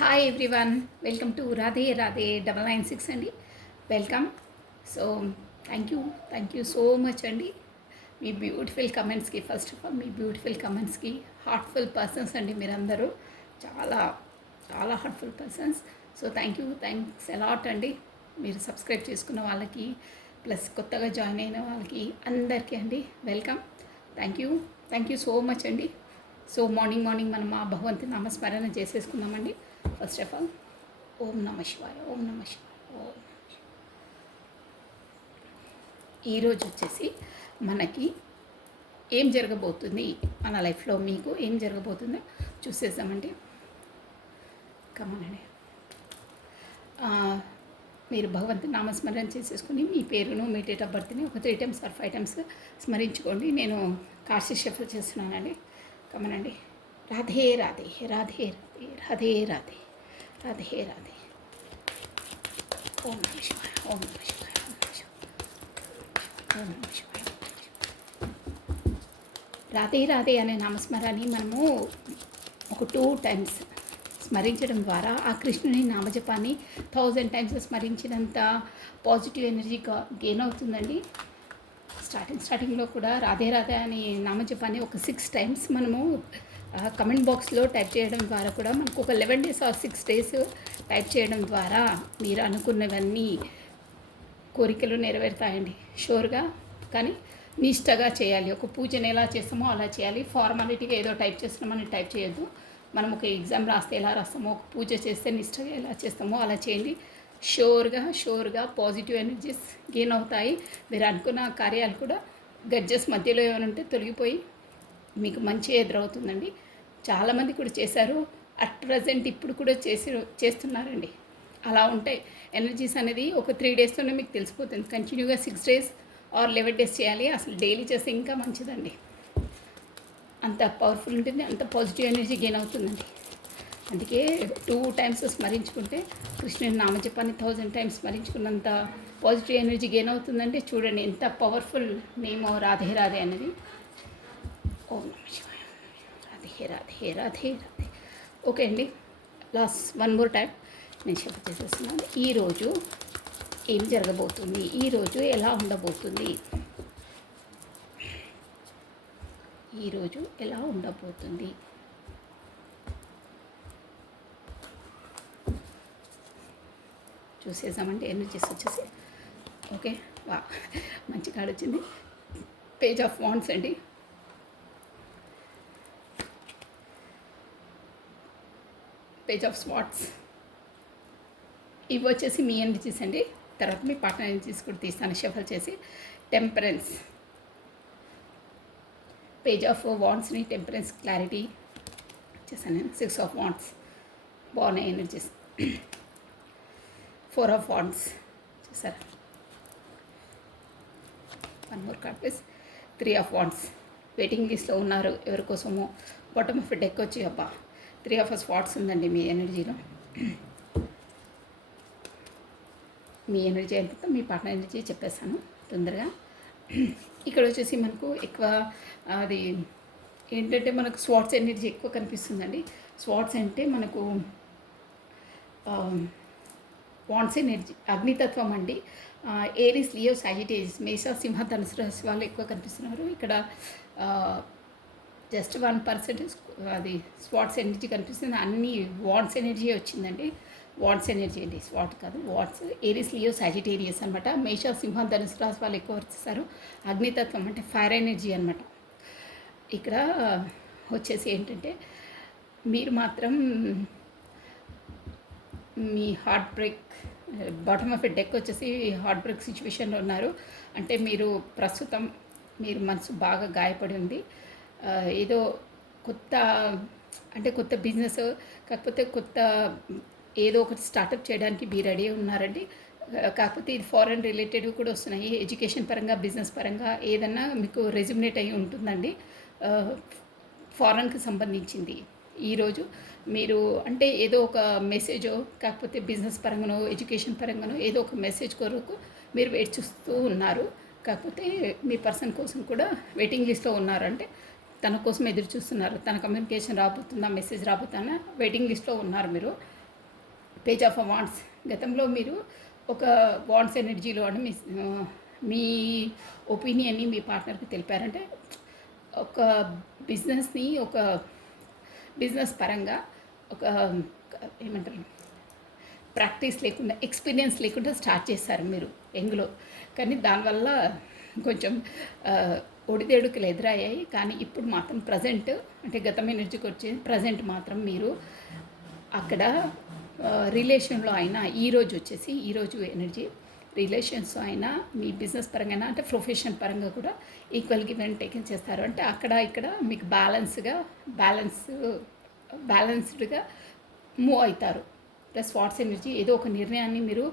Hi everyone, welcome to Radhe Radhe 996 అండి. Welcome. So thank you so much అండి. మీ beautiful కమెంట్స్కి, ఫస్ట్ ఆఫ్ ఆల్ మీ బ్యూటిఫుల్ కమెంట్స్కి హార్ట్ఫుల్ పర్సన్స్ అండి. మీరందరూ చాలా చాలా heartful persons. So thanks a lot అండి. మీరు సబ్స్క్రైబ్ చేసుకున్న వాళ్ళకి ప్లస్ కొత్తగా జాయిన్ అయిన వాళ్ళకి అందరికీ అండి welcome. Thank you so much అండి. సో మార్నింగ్ మనం ఆ భగవంతు నామస్మరణ చేసేసుకుందామండి. ఫస్ట్ ఆఫ్ ఆల్ ఓం నమ శివాయ, ఓం నమ శివాయ, ఓం. ఈరోజు వచ్చేసి మనకి ఏం జరగబోతుంది, మన లైఫ్లో మీకు ఏం జరగబోతుందో చూసేద్దామండి. కమనండి. మీరు భగవంతుని నామస్మరణ చేసేసుకుని మీ పేరును, మీ డేట్ ఆఫ్ బర్త్ని ఒక 3 times ఆర్ 5 times స్మరించుకోండి. నేను కాశీ షఫల్ చేస్తున్నానండి. కమనండి. రాధే రాధే రాధే రాధే రాధే రాధే రాధే రాధే. ఓం నమ శివాయ, ఓం నమ శివాయ, ఓం నమ శివాయ, ఓం నమ శివాయ. రాధే రాధే అనే నామస్మరణని మనము ఒక 2 times స్మరించడం ద్వారా ఆ కృష్ణుని నామజపాన్ని 1000 times స్మరించినంత పాజిటివ్ ఎనర్జీ గెయిన్ అవుతుందండి. స్టార్టింగ్లో కూడా రాధే రాధే అనే నామజపాన్ని ఒక 6 times మనము కమెంట్ బాక్స్లో టైప్ చేయడం ద్వారా కూడా మనకు ఒక 11 days ఆర్ 6 days టైప్ చేయడం ద్వారా మీరు అనుకున్నవన్నీ కోరికలు నెరవేరుతాయండి షూర్గా. కానీ నిష్టగా చేయాలి. ఒక పూజను ఎలా చేస్తామో అలా చేయాలి. ఫార్మాలిటీగా ఏదో టైప్ చేస్తున్నామని టైప్ చేయొద్దు. మనం ఒక ఎగ్జామ్ రాస్తే ఎలా రాస్తామో, ఒక పూజ చేస్తే నిష్టగా ఎలా చేస్తామో అలా చేయండి. షూర్గా పాజిటివ్ ఎనర్జీస్ గెయిన్ అవుతాయి. మీరు అనుకున్న కార్యాలు కూడా గడ్జెస్ మధ్యలో ఏమైనా ఉంటే తొలగిపోయి మీకు మంచి ఎదురవుతుందండి. చాలామంది కూడా చేశారు. అట్ ప్రజెంట్ ఇప్పుడు కూడా చేస్తున్నారండి. అలా ఉంటాయి ఎనర్జీస్ అనేది. ఒక 3 daysలోనే మీకు తెలిసిపోతుంది. కంటిన్యూగా 6 days ఆర్ 11 days చేయాలి. అసలు డైలీ చేస్తే ఇంకా మంచిదండి. అంత పవర్ఫుల్ ఉంటుంది, అంత పాజిటివ్ ఎనర్జీ గెయిన్ అవుతుందండి. అందుకే 2 times స్మరించుకుంటే కృష్ణుని నామజపాన్ని 1000 times స్మరించుకున్నంత పాజిటివ్ ఎనర్జీ గెయిన్ అవుతుందంటే చూడండి ఎంత పవర్ఫుల్ నేమో రాధే రాధే అనేది. ఓం నమ శివాయ, రాధే రాధే రాధే రాధే. ఓకే అండి, లాస్ట్ 1 more time నేను చెప్ప చేసేస్తున్నాను. ఈరోజు ఏం జరగబోతుంది, ఈరోజు ఎలా ఉండబోతుంది, ఈరోజు ఎలా ఉండబోతుంది. చూసేసామంటే ఎనర్జీస్ వచ్చేసి ఓకే. వా మంచి కార్డ్ వచ్చింది. పేజ్ ఆఫ్ వాండ్స్ అండి. Page of swords. ఇవి వచ్చేసి మీ ఎనర్జీస్ అండి. తర్వాత మీ పార్ట్నర్ ఎనర్జీస్ కూడా తీస్తాను షఫల్ చేసి. టెంపరెన్స్. పేజ్ ఆఫ్ వాండ్స్ని టెంపరెన్స్ క్లారిటీ చేశాను నేను. 6 of wands బాగున్నాయి ఎనర్జీస్. 4 of wands చూసారా. 1 more card please. 3 of wands. Waiting లిస్ట్లో ఉన్నారు ఎవరి కోసమో. బాటమ్ ఆఫ్ డెక్ వచ్చి అబ్బా 3 of swords ఉందండి మీ ఎనర్జీలో. మీ ఎనర్జీ ఎంత, మీ పార్ట్నర్ ఎనర్జీ చెప్పేస్తాను తొందరగా. ఇక్కడ వచ్చేసి మనకు ఎక్కువ అది ఏంటంటే మనకు స్వాట్స్ ఎనర్జీ ఎక్కువ కనిపిస్తుందండి. స్వాట్స్ అంటే మనకు వాండ్స్ ఎనర్జీ అగ్నితత్వం అండి. ఏరీస్, లియో, సాజిటేరియస్, మేష, సింహ, ధనుసు రాశి వాళ్ళు ఎక్కువ కనిపిస్తున్నారు. ఇక్కడ జస్ట్ 1% అది స్వాట్స్ ఎనర్జీ కనిపిస్తుంది. అన్ని వాండ్స్ ఎనర్జీ వచ్చిందండి. వాట్స్ ఎనర్జీ అండి, స్వాట్ కాదు, వాట్స్. ఏరీస్, లియో, సాజిటేరియస్ అనమాట. మేష, సింహ, ధనుసు రాశి వాళ్ళు ఎక్కువ వచ్చేసారు. అగ్నితత్వం అంటే ఫైర్ ఎనర్జీ అనమాట. ఇక్కడ వచ్చేసి ఏంటంటే మీరు మాత్రం మీ heartbreak, bottom of a deck వచ్చేసి హార్ట్ బ్రేక్ సిచ్యువేషన్లో ఉన్నారు. అంటే మీరు ప్రస్తుతం మీరు మనసు బాగా గాయపడి ఉంది. ఏదో కొత్త బిజినెస్ కాకపోతే కొత్త ఏదో ఒకటి స్టార్టప్ చేయడానికి మీరు రెడీ ఉన్నారండి. కాకపోతే ఇది ఫారెన్ రిలేటెడ్ కూడా వస్తున్నాయి. ఎడ్యుకేషన్ పరంగా, బిజినెస్ పరంగా ఏదన్నా మీకు రెజ్యుమినేట్ అయ్యి ఉంటుందండి. ఫారెన్కి సంబంధించింది. ఈరోజు మీరు అంటే ఏదో ఒక మెసేజో కాకపోతే బిజినెస్ పరంగానో ఎడ్యుకేషన్ పరంగానో ఏదో ఒక మెసేజ్ కొరకు మీరు వెయిట్ చూస్తూ ఉన్నారు. కాకపోతే మీ పర్సన్ కోసం కూడా వెయిటింగ్ లిస్ట్లో ఉన్నారంటే తన కోసం ఎదురు చూస్తున్నారు. తన కమ్యూనికేషన్ రాబోతుందా, మెసేజ్ రాబోతుందా, వెయిటింగ్ లిస్ట్లో ఉన్నారు మీరు. Page of wands. గతంలో మీరు ఒక వాండ్స్ ఎనర్జీలో అంటే మీ ఒపీనియన్ని మీ పార్ట్నర్కి తెలిపారంటే ఒక బిజినెస్ పరంగా ఒక ఏమంటారు, ప్రాక్టీస్ లేకుండా, ఎక్స్పీరియన్స్ లేకుండా స్టార్ట్ చేశారు మీరు యంగ్లో. కానీ దానివల్ల కొంచెం ఒడిదేడుకులు ఎదురయ్యాయి. కానీ ఇప్పుడు మాత్రం ప్రజెంట్ అంటే గతం ఎనర్జీకి వచ్చి ప్రజెంట్ మాత్రం మీరు అక్కడ రిలేషన్లో అయినా ఈరోజు ఎనర్జీ రిలేషన్స్ అయినా మీ బిజినెస్ పరంగా అంటే ప్రొఫెషన్ పరంగా కూడా ఈక్వల్ గివ్ అండ్ టేకెన్ చేస్తారు. అంటే అక్కడ ఇక్కడ మీకు బ్యాలెన్స్డ్గా మూవ్ అవుతారు. ప్లస్ వాట్స్ ఎనర్జీ ఏదో ఒక నిర్ణయాన్ని మీరు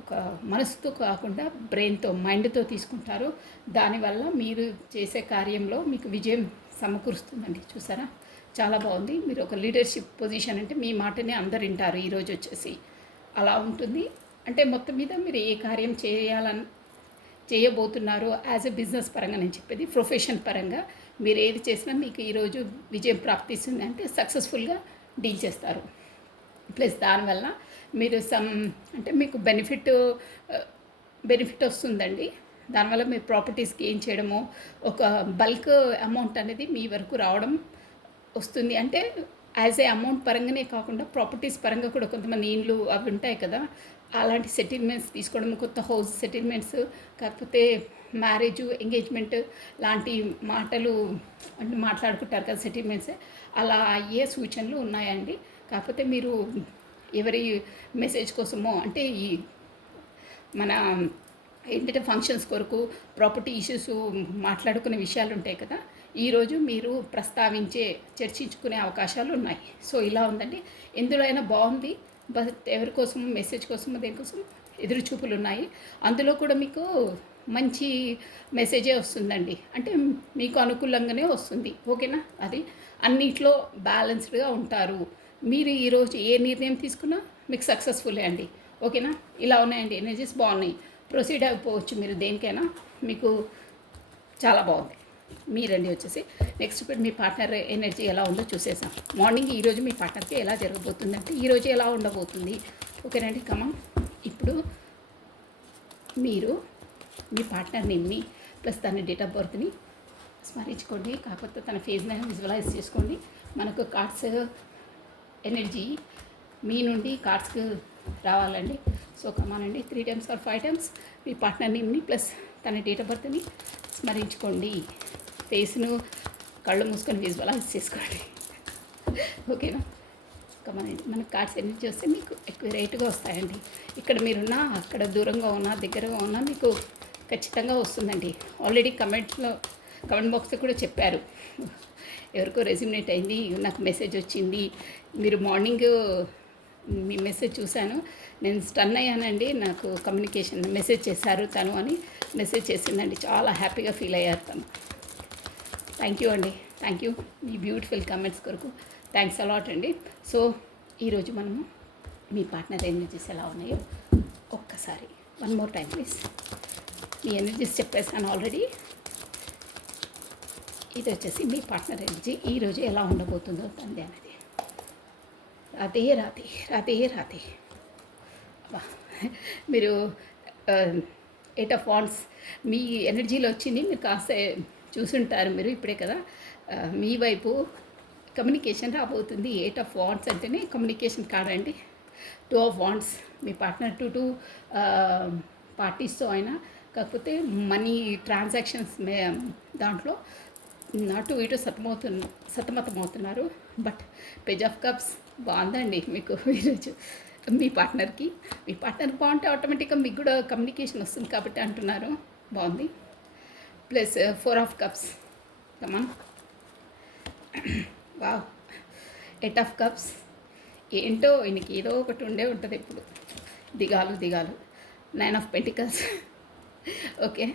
ఒక మనసుతో కాకుండా బ్రెయిన్తో, మైండ్తో తీసుకుంటారు. దానివల్ల మీరు చేసే కార్యంలో మీకు విజయం సమకూరుస్తుందండి. చూసారా, చాలా బాగుంది. మీరు ఒక లీడర్షిప్ పొజిషన్ అంటే మీ మాటనే అందరు వింటారు ఈరోజు వచ్చేసి అలా ఉంటుంది. అంటే మొత్తం మీద మీరు ఏ కార్యం చేయబోతున్నారు యాజ్ ఎ బిజినెస్ పరంగా నేను చెప్పేది, ప్రొఫెషన్ పరంగా మీరు ఏది చేసినా మీకు ఈరోజు విజయం ప్రాప్తిస్తుంది. అంటే సక్సెస్ఫుల్గా డీల్ చేస్తారు. ప్లస్ దానివల్ల మీరు అంటే మీకు బెనిఫిట్ వస్తుందండి. దానివల్ల మీరు ప్రాపర్టీస్ గెయిన్ చేయడము, ఒక బల్క్ అమౌంట్ అనేది మీ వరకు రావడం వస్తుంది. అంటే యాజ్ ఏ అమౌంట్ పరంగానే కాకుండా ప్రాపర్టీస్ పరంగా కూడా కొంతమంది ఇండ్లు అవి ఉంటాయి కదా, అలాంటి సెటిల్మెంట్స్ తీసుకోవడం, కొత్త హౌస్ సెటిల్మెంట్స్, కాకపోతే మ్యారేజ్, ఎంగేజ్మెంట్ లాంటి మాటలు అంటే మాట్లాడుకుంటారు కదా సెటిల్మెంట్స్, అలా అయ్యే సూచనలు ఉన్నాయండి. కాకపోతే మీరు ఎవరి మెసేజ్ కోసమో అంటే ఈ మన ఏంటంటే ఫంక్షన్స్ కొరకు ప్రాపర్టీ ఇష్యూస్ మాట్లాడుకునే విషయాలు ఉంటాయి కదా, ఈరోజు మీరు చర్చించుకునే అవకాశాలు ఉన్నాయి. సో ఇలా ఉందండి. ఎందులో అయినా బాగుంది. బట్ ఎవరి కోసం, మెసేజ్ కోసం, దేనికోసం ఎదురు చూపులు ఉన్నాయి. అందులో కూడా మీకు మంచి మెసేజే వస్తుందండి. అంటే మీకు అనుకూలంగానే వస్తుంది. ఓకేనా, అది అన్నిట్లో బ్యాలెన్స్డ్గా ఉంటారు. మీరు ఈరోజు ఏ నిర్ణయం తీసుకున్నా మీకు సక్సెస్ఫుల్లే అండి. ఓకేనా, ఇలా ఉన్నాయండి. ఎనర్జీస్ బాగున్నాయి. ప్రొసీడ్ అయిపోవచ్చు మీరు దేనికైనా. మీకు చాలా బాగుంది. మీరండి వచ్చేసి నెక్స్ట్ ఇప్పుడు మీ పార్ట్నర్ ఎనర్జీ ఎలా ఉందో చూసేసాం. మార్నింగ్ ఈరోజు మీ పార్ట్నర్కి ఎలా జరగబోతుంది అంటే ఈరోజు ఎలా ఉండబోతుంది. ఓకేనండి, కమాన్. ఇప్పుడు మీరు మీ పార్ట్నర్ నేమ్ని ప్లస్ తన డేట్ ఆఫ్ బర్త్ని స్మరించుకోండి. కాకపోతే తన ఫేస్ని విజువలైజ్ చేసుకోండి. మనకు కార్డ్స్ ఎనర్జీ మీ నుండి కార్డ్స్కి రావాలండి. సో కమానండి, 3 times or 5 times మీ పార్ట్నర్ నేమ్ని ప్లస్ తన డేట్ ఆఫ్ బర్త్ని స్మరించుకోండి. ఫేస్ను కళ్ళు మూసుకొని విజువలైజ్ చేసుకోండి. ఓకేనా, కమానండి. మనకు కార్డ్స్ ఎనర్జీ వస్తే మీకు ఎక్యురేట్గా వస్తాయండి. ఇక్కడ మీరున్నా, అక్కడ దూరంగా ఉన్నా, దగ్గరగా ఉన్నా మీకు ఖచ్చితంగా వస్తుందండి. ఆల్రెడీ కమెంట్ బాక్స్లో కూడా చెప్పారు, ఎవరికో రెజ్యూమినేట్ అయింది, నాకు మెసేజ్ వచ్చింది. మీరు మార్నింగ్ మీ మెసేజ్ చూశాను, నేను స్టన్ అయ్యానండి. నాకు కమ్యూనికేషన్ మెసేజ్ చేశారు తను అని మెసేజ్ చేసిందండి. చాలా హ్యాపీగా ఫీల్ అయ్యారు తను. థ్యాంక్ యూ అండి, thank you me beautiful comments కొరకు. థ్యాంక్స్ అలాట్ అండి. సో ఈరోజు మనము మీ పార్ట్నర్ ఎనర్జీస్ ఎలా ఉన్నాయో ఒక్కసారి 1 more time please. Me energies చెప్పేసాను ఆల్రెడీ. ఇది వచ్చేసి మీ పార్ట్నర్ ఎనర్జీ ఈరోజు ఎలా ఉండబోతుందో తంది అనేది. రాతే మీరు 8 of Wands మీ ఎనర్జీలో వచ్చింది. మీరు కాస్త చూసుంటారు మీరు ఇప్పుడే కదా. మీ వైపు కమ్యూనికేషన్ రాబోతుంది. 8 of Wands అంటేనే కమ్యూనికేషన్ కార్డ్ అండి. 2 of Wands మీ పార్ట్నర్ టూ పార్టీస్తో అయినా, కాకపోతే మనీ ట్రాన్సాక్షన్స్ దాంట్లో అటు ఇటు సతమతమవుతున్నారు. బట్ పేజ్ ఆఫ్ కప్స్ బాగుందండి మీకు ఈరోజు. మీ పార్ట్నర్కి బాగుంటే ఆటోమేటిక్గా మీకు కూడా కమ్యూనికేషన్ వస్తుంది కాబట్టి అంటున్నారు. బాగుంది. Plus 4 of Cups come on. Wow, 8 of Cups. ఏంటో ఈయనకి ఏదో ఒకటి ఉండే ఉంటుంది ఇప్పుడు. దిగాలు 9 of Pentacles. Okay,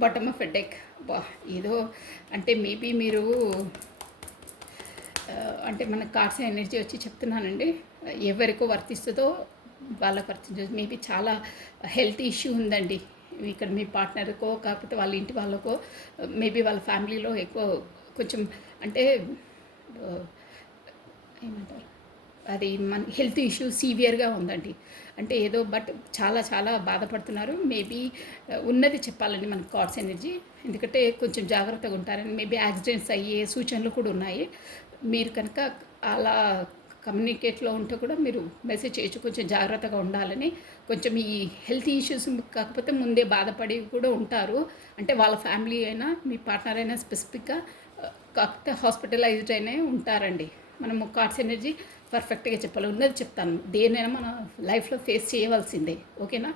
bottom of a deck. బా, ఏదో అంటే మేబీ మీరు అంటే మన కార్డ్స్ ఎనర్జీ వచ్చి చెప్తున్నానండి, ఎవరికో వర్తిస్తుందో వాళ్ళకి వర్తించదు. మేబీ చాలా హెల్త్ ఇష్యూ ఉందండి ఇక్కడ మీ పార్ట్నర్కో, కాకపోతే వాళ్ళ ఇంటి వాళ్ళకో, మేబీ వాళ్ళ ఫ్యామిలీలో ఎక్కువ కొంచెం అంటే ఏమంటారు అది మన హెల్త్ ఇష్యూ సీవియర్గా ఉందండి. అంటే ఏదో బట్ చాలా చాలా బాధపడుతున్నారు. మేబీ ఉన్నది చెప్పాలండి మనకు కార్డ్స్ ఎనర్జీ. ఎందుకంటే కొంచెం జాగ్రత్తగా ఉంటారని మేబీ యాక్సిడెంట్స్ అయ్యే సూచనలు కూడా ఉన్నాయి. మీరు కనుక అలా కమ్యూనికేట్లో ఉంటే కూడా మీరు మెసేజ్ చేయొచ్చు, కొంచెం జాగ్రత్తగా ఉండాలని. కొంచెం ఈ హెల్త్ ఇష్యూస్ కాకపోతే ముందే బాధపడి కూడా ఉంటారు. అంటే వాళ్ళ ఫ్యామిలీ అయినా మీ పార్ట్నర్ అయినా స్పెసిఫిక్గా కాకపోతే హాస్పిటలైజ్డ్ అయినా ఉంటారండి. మనము కార్డ్స్ ఎనర్జీ పర్ఫెక్ట్గా చెప్పాలి, ఉన్నది చెప్తాను. దేనైనా మన లైఫ్లో ఫేస్ చేయవలసిందే. ఓకేనా?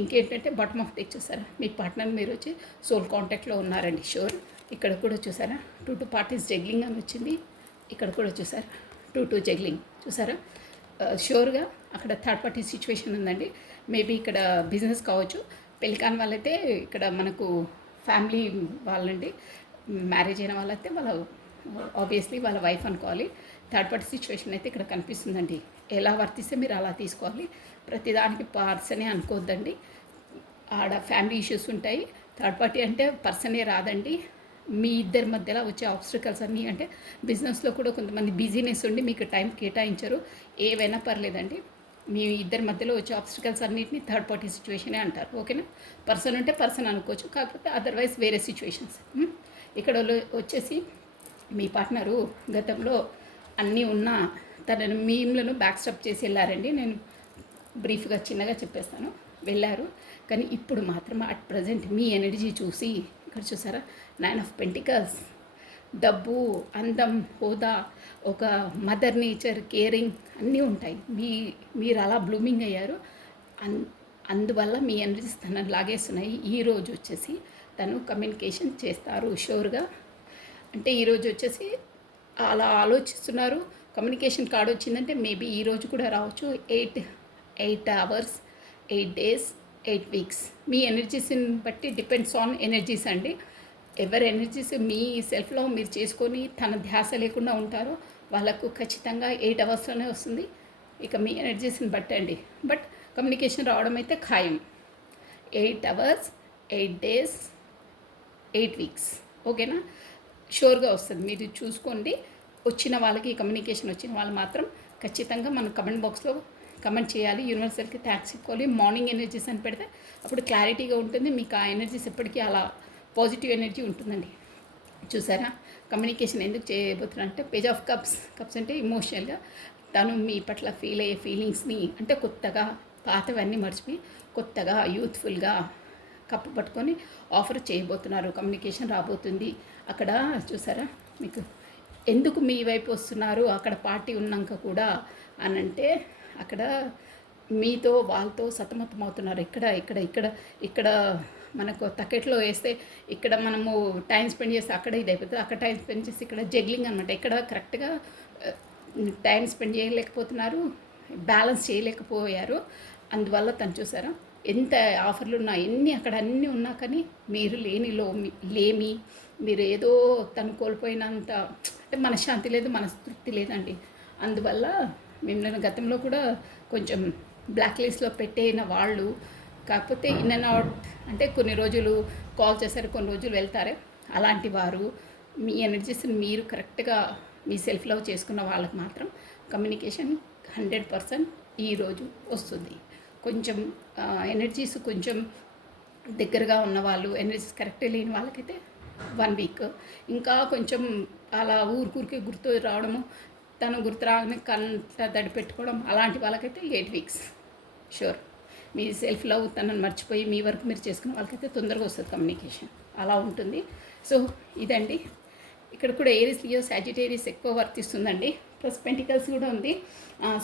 ఇంకేంటంటే బాటమ్ ఆఫ్ ది చూసారా, మీ పార్ట్నర్ మీరు వచ్చి సోల్ కాంటాక్ట్లో ఉన్నారండి, షూర్. ఇక్కడ కూడా చూసారా 2 పార్టీస్ జగ్లింగ్ అని వచ్చింది. ఇక్కడ కూడా చూసారా 2 జగ్లింగ్ చూసారా. షూర్గా అక్కడ థర్డ్ పార్టీ సిచ్యువేషన్ ఉందండి. మేబీ ఇక్కడ బిజినెస్ కావచ్చు. పెళ్లి కాని వాళ్ళైతే ఇక్కడ మనకు ఫ్యామిలీ వాళ్ళండి. మ్యారేజ్ అయిన వాళ్ళైతే వాళ్ళ ఆబ్వియస్లీ వాళ్ళ వైఫ్ అనుకోవాలి. థర్డ్ పార్టీ సిచ్యువేషన్ అయితే ఇక్కడ కనిపిస్తుందండి. ఎలా వర్తిస్తే మీరు అలా తీసుకోవాలి. ప్రతిదానికి పర్సనే అనుకోవద్దండి. ఆడ ఫ్యామిలీ ఇష్యూస్ ఉంటాయి. థర్డ్ పార్టీ అంటే పర్సనే రాదండి. మీ ఇద్దరి మధ్యలో వచ్చే ఆబ్స్టికల్స్ అన్నీ, అంటే బిజినెస్లో కూడా కొంతమంది బిజీనెస్ ఉండి మీకు టైం కేటాయించరు. ఏవైనా పర్లేదండి. మీ ఇద్దరి మధ్యలో వచ్చే ఆబ్స్టికల్స్ అన్నింటినీ థర్డ్ పార్టీ సిచ్యువేషనే అంటారు. ఓకేనా? పర్సన్ ఉంటే పర్సన్ అనుకోవచ్చు, కాకపోతే అదర్వైజ్ వేరే సిచ్యువేషన్స్. ఇక్కడ వచ్చేసి మీ పార్ట్నరు గతంలో అన్నీ ఉన్నా తనను మీమ్లను బ్యాక్ స్టెప్ చేసి వెళ్ళారండి. నేను బ్రీఫ్గా చిన్నగా చెప్పేస్తాను. వెళ్ళారు, కానీ ఇప్పుడు మాత్రం అట్ ప్రజెంట్ మీ ఎనర్జీ చూసి ఇక్కడ చూసారా 9 ఆఫ్ పెంటికల్స్, డబ్బు, అందం, హోదా, ఒక మదర్ నేచర్, కేరింగ్ అన్నీ ఉంటాయి. మీరు అలా బ్లూమింగ్ అయ్యారు. అందువల్ల మీ ఎనర్జీస్ తనను లాగేస్తున్నాయి. ఈరోజు వచ్చేసి తను కమ్యూనికేషన్ చేస్తారు షూర్గా. అంటే ఈరోజు వచ్చేసి అలా ఆలోచిస్తున్నారు. కమ్యూనికేషన్ కార్డ్ వచ్చిందంటే మేబీ ఈరోజు కూడా రావచ్చు. 8 అవర్స్, 8 డేస్, 8 వీక్స్. మీ ఎనర్జీస్ని బట్టి డిపెండ్స్ ఆన్ ఎనర్జీస్ అండి. ఎవరి ఎనర్జీస్ మీ సెల్ఫ్లో మీరు చేసుకొని తన ధ్యాస లేకుండా ఉంటారో వాళ్ళకు ఖచ్చితంగా 8 అవర్స్లోనే వస్తుంది. ఇక మీ ఎనర్జీస్ని బట్టండి. బట్ కమ్యూనికేషన్ రావడం అయితే ఖాయం. 8 అవర్స్, 8 డేస్, 8 వీక్స్. ఓకేనా? షూర్గా వస్తుంది. మీరు చూసుకోండి. వచ్చిన వాళ్ళకి కమ్యూనికేషన్ వచ్చిన వాళ్ళు మాత్రం ఖచ్చితంగా మన కమెంట్ బాక్స్లో కమెంట్ చేయాలి. యూనివర్సల్కి థ్యాంక్స్ చెప్పుకోవాలి. మార్నింగ్ ఎనర్జీస్ అని పెడితే అప్పుడు క్లారిటీగా ఉంటుంది. మీకు ఆ ఎనర్జీస్ ఎప్పటికీ అలా పాజిటివ్ ఎనర్జీ ఉంటుందండి. చూసారా కమ్యూనికేషన్ ఎందుకు చేయబోతున్నా అంటే పేజ్ ఆఫ్ కప్స్ అంటే ఇమోషనల్గా తను మీ పట్ల ఫీల్ అయ్యే ఫీలింగ్స్ని, అంటే కొత్తగా పాతవన్నీ మర్చిపోయి కొత్తగా యూత్ఫుల్గా కప్పు పట్టుకొని ఆఫర్ చేయబోతున్నారు. కమ్యూనికేషన్ రాబోతుంది. అక్కడ చూసారా మీకు ఎందుకు మీ వైపు వస్తున్నారు అక్కడ పార్టీ ఉన్నాక కూడా అని అంటే అక్కడ మీతో వాళ్ళతో సతమతం అవుతున్నారు. ఇక్కడ మనకు తకెట్లో వేస్తే ఇక్కడ మనము టైం స్పెండ్ చేస్తే అక్కడ ఇది అయిపోతుంది, అక్కడ టైం స్పెండ్ చేసి ఇక్కడ జగ్లింగ్ అనమాట. ఇక్కడ కరెక్ట్గా టైం స్పెండ్ చేయలేకపోతున్నారు, బ్యాలెన్స్ చేయలేకపోయారు. అందువల్ల తను చూసారా ఎంత ఆఫర్లు ఉన్నా, ఎన్ని అక్కడ అన్నీ ఉన్నా కానీ మీరు లేమి మీరు ఏదో తను కోల్పోయినంత అంటే మనశ్శాంతి లేదు, మనస్తృప్తి లేదండి. అందువల్ల మిమ్మల్ని గతంలో కూడా కొంచెం బ్లాక్ లిస్ట్లో పెట్టిన వాళ్ళు, కాకపోతే ఇన్ అండ్ అవుట్ అంటే కొన్ని రోజులు కాల్ చేశారు, కొన్ని రోజులు వెళ్తారే, అలాంటి వారు మీ ఎనర్జీస్ని మీరు కరెక్ట్గా మీ సెల్ఫ్ లవ్ చేసుకున్న వాళ్ళకి మాత్రం కమ్యూనికేషన్ 100% ఈరోజు వస్తుంది. కొంచెం ఎనర్జీస్ కొంచెం దగ్గరగా ఉన్న వాళ్ళు, ఎనర్జీస్ కరెక్ట్ లేని వాళ్ళకైతే 1 వీక్, ఇంకా కొంచెం అలా ఊరికి గుర్తు రావడము, తను గుర్తు రాగానే కంట తడి పెట్టుకోవడం, అలాంటి వాళ్ళకైతే 8 వీక్స్ షూర్. మీ సెల్ఫ్ లవ్ తనని మర్చిపోయి మీ వరకు మీరు చేసుకున్న వాళ్ళకైతే తొందరగా వస్తుంది కమ్యూనికేషన్, అలా ఉంటుంది. సో ఇదండి. ఇక్కడ కూడా ఏరిస్, లియో, సాజిటేరియస్ ఎక్కువ వర్తిస్తుందండి. ప్లస్ పెంటికల్స్ కూడా ఉంది.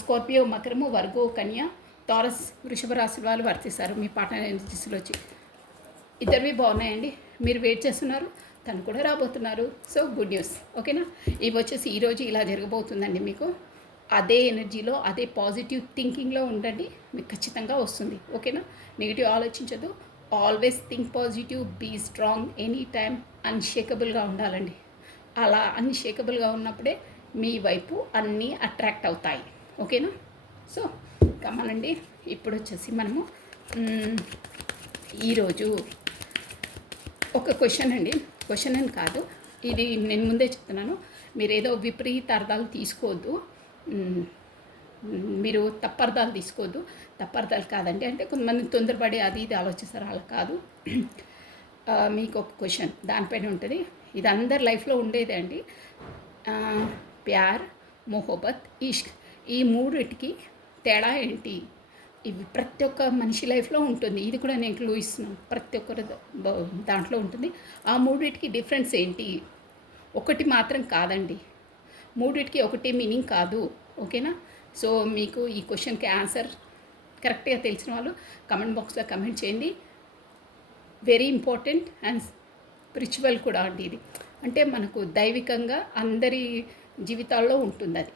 స్కార్పియో, మకరము, వర్గో, కన్య, టారస్, వృషభ రాశి వాళ్ళు వర్తిస్తారు. మీ పార్ట్నర్ ఎనర్జీస్లో వచ్చి ఇద్దరివి బాగున్నాయండి. మీరు వెయిట్ చేస్తున్నారు, తను కూడా రాబోతున్నారు. So good news. ఓకేనా? ఇవి వచ్చేసి ఈరోజు ఇలా జరగబోతుందండి. మీకు అదే ఎనర్జీలో, అదే పాజిటివ్ థింకింగ్లో ఉండండి, మీకు ఖచ్చితంగా వస్తుంది. ఓకేనా? నెగిటివ్ ఆలోచించదు. Always think positive, be strong, any time అన్షేకబుల్గా ఉండాలండి. అలా అన్షేకబుల్గా ఉన్నప్పుడే మీ వైపు అన్నీ అట్రాక్ట్ అవుతాయి. ఓకేనా? సో కమనండి. ఇప్పుడు వచ్చేసి మనము ఈరోజు ఒక క్వశ్చన్ అండి, క్వశ్చన్ అని కాదు, ఇది నేను ముందే చెప్తున్నాను. మీరేదో విపరీతార్థాలు తీసుకోవద్దు. మ్, మీరు తప్పర్థాలు తీసుకోవద్దు. తప్పర్థాలు కాదండి, అంటే కొంతమంది తొందరపడి అది ఇది ఆలోచిస్తారు, అలా కాదు. మీకు ఒక క్వశ్చన్ దానిపైన ఉంటుంది. ఇది అందరి లైఫ్లో ఉండేదే అండి. ఆ, ప్యార్, మొహబ్బత్, ఇష్క్, ఈ మూడిటికి తేడా ఏంటి? ఇవి ప్రతి ఒక్క మనిషి లైఫ్లో ఉంటుంది. ఇది కూడా నేను క్లూ ఇస్తున్నాను, ప్రతి ఒక్కరి దాంట్లో ఉంటుంది. ఆ మూడిటికి డిఫరెన్స్ ఏంటి? ఒకటి మాత్రం కాదండి, మూడిటికి ఒకటి మీనింగ్ కాదు. ఓకేనా? సో మీకు ఈ క్వశ్చన్కి ఆన్సర్ కరెక్ట్గా తెలిసిన వాళ్ళు కమెంట్ బాక్స్లో కమెంట్ చేయండి. వెరీ ఇంపార్టెంట్ అండ్ స్పిరిచువల్ కూడా అండి ఇది. అంటే మనకు దైవికంగా అందరి జీవితాల్లో ఉంటుంది అది,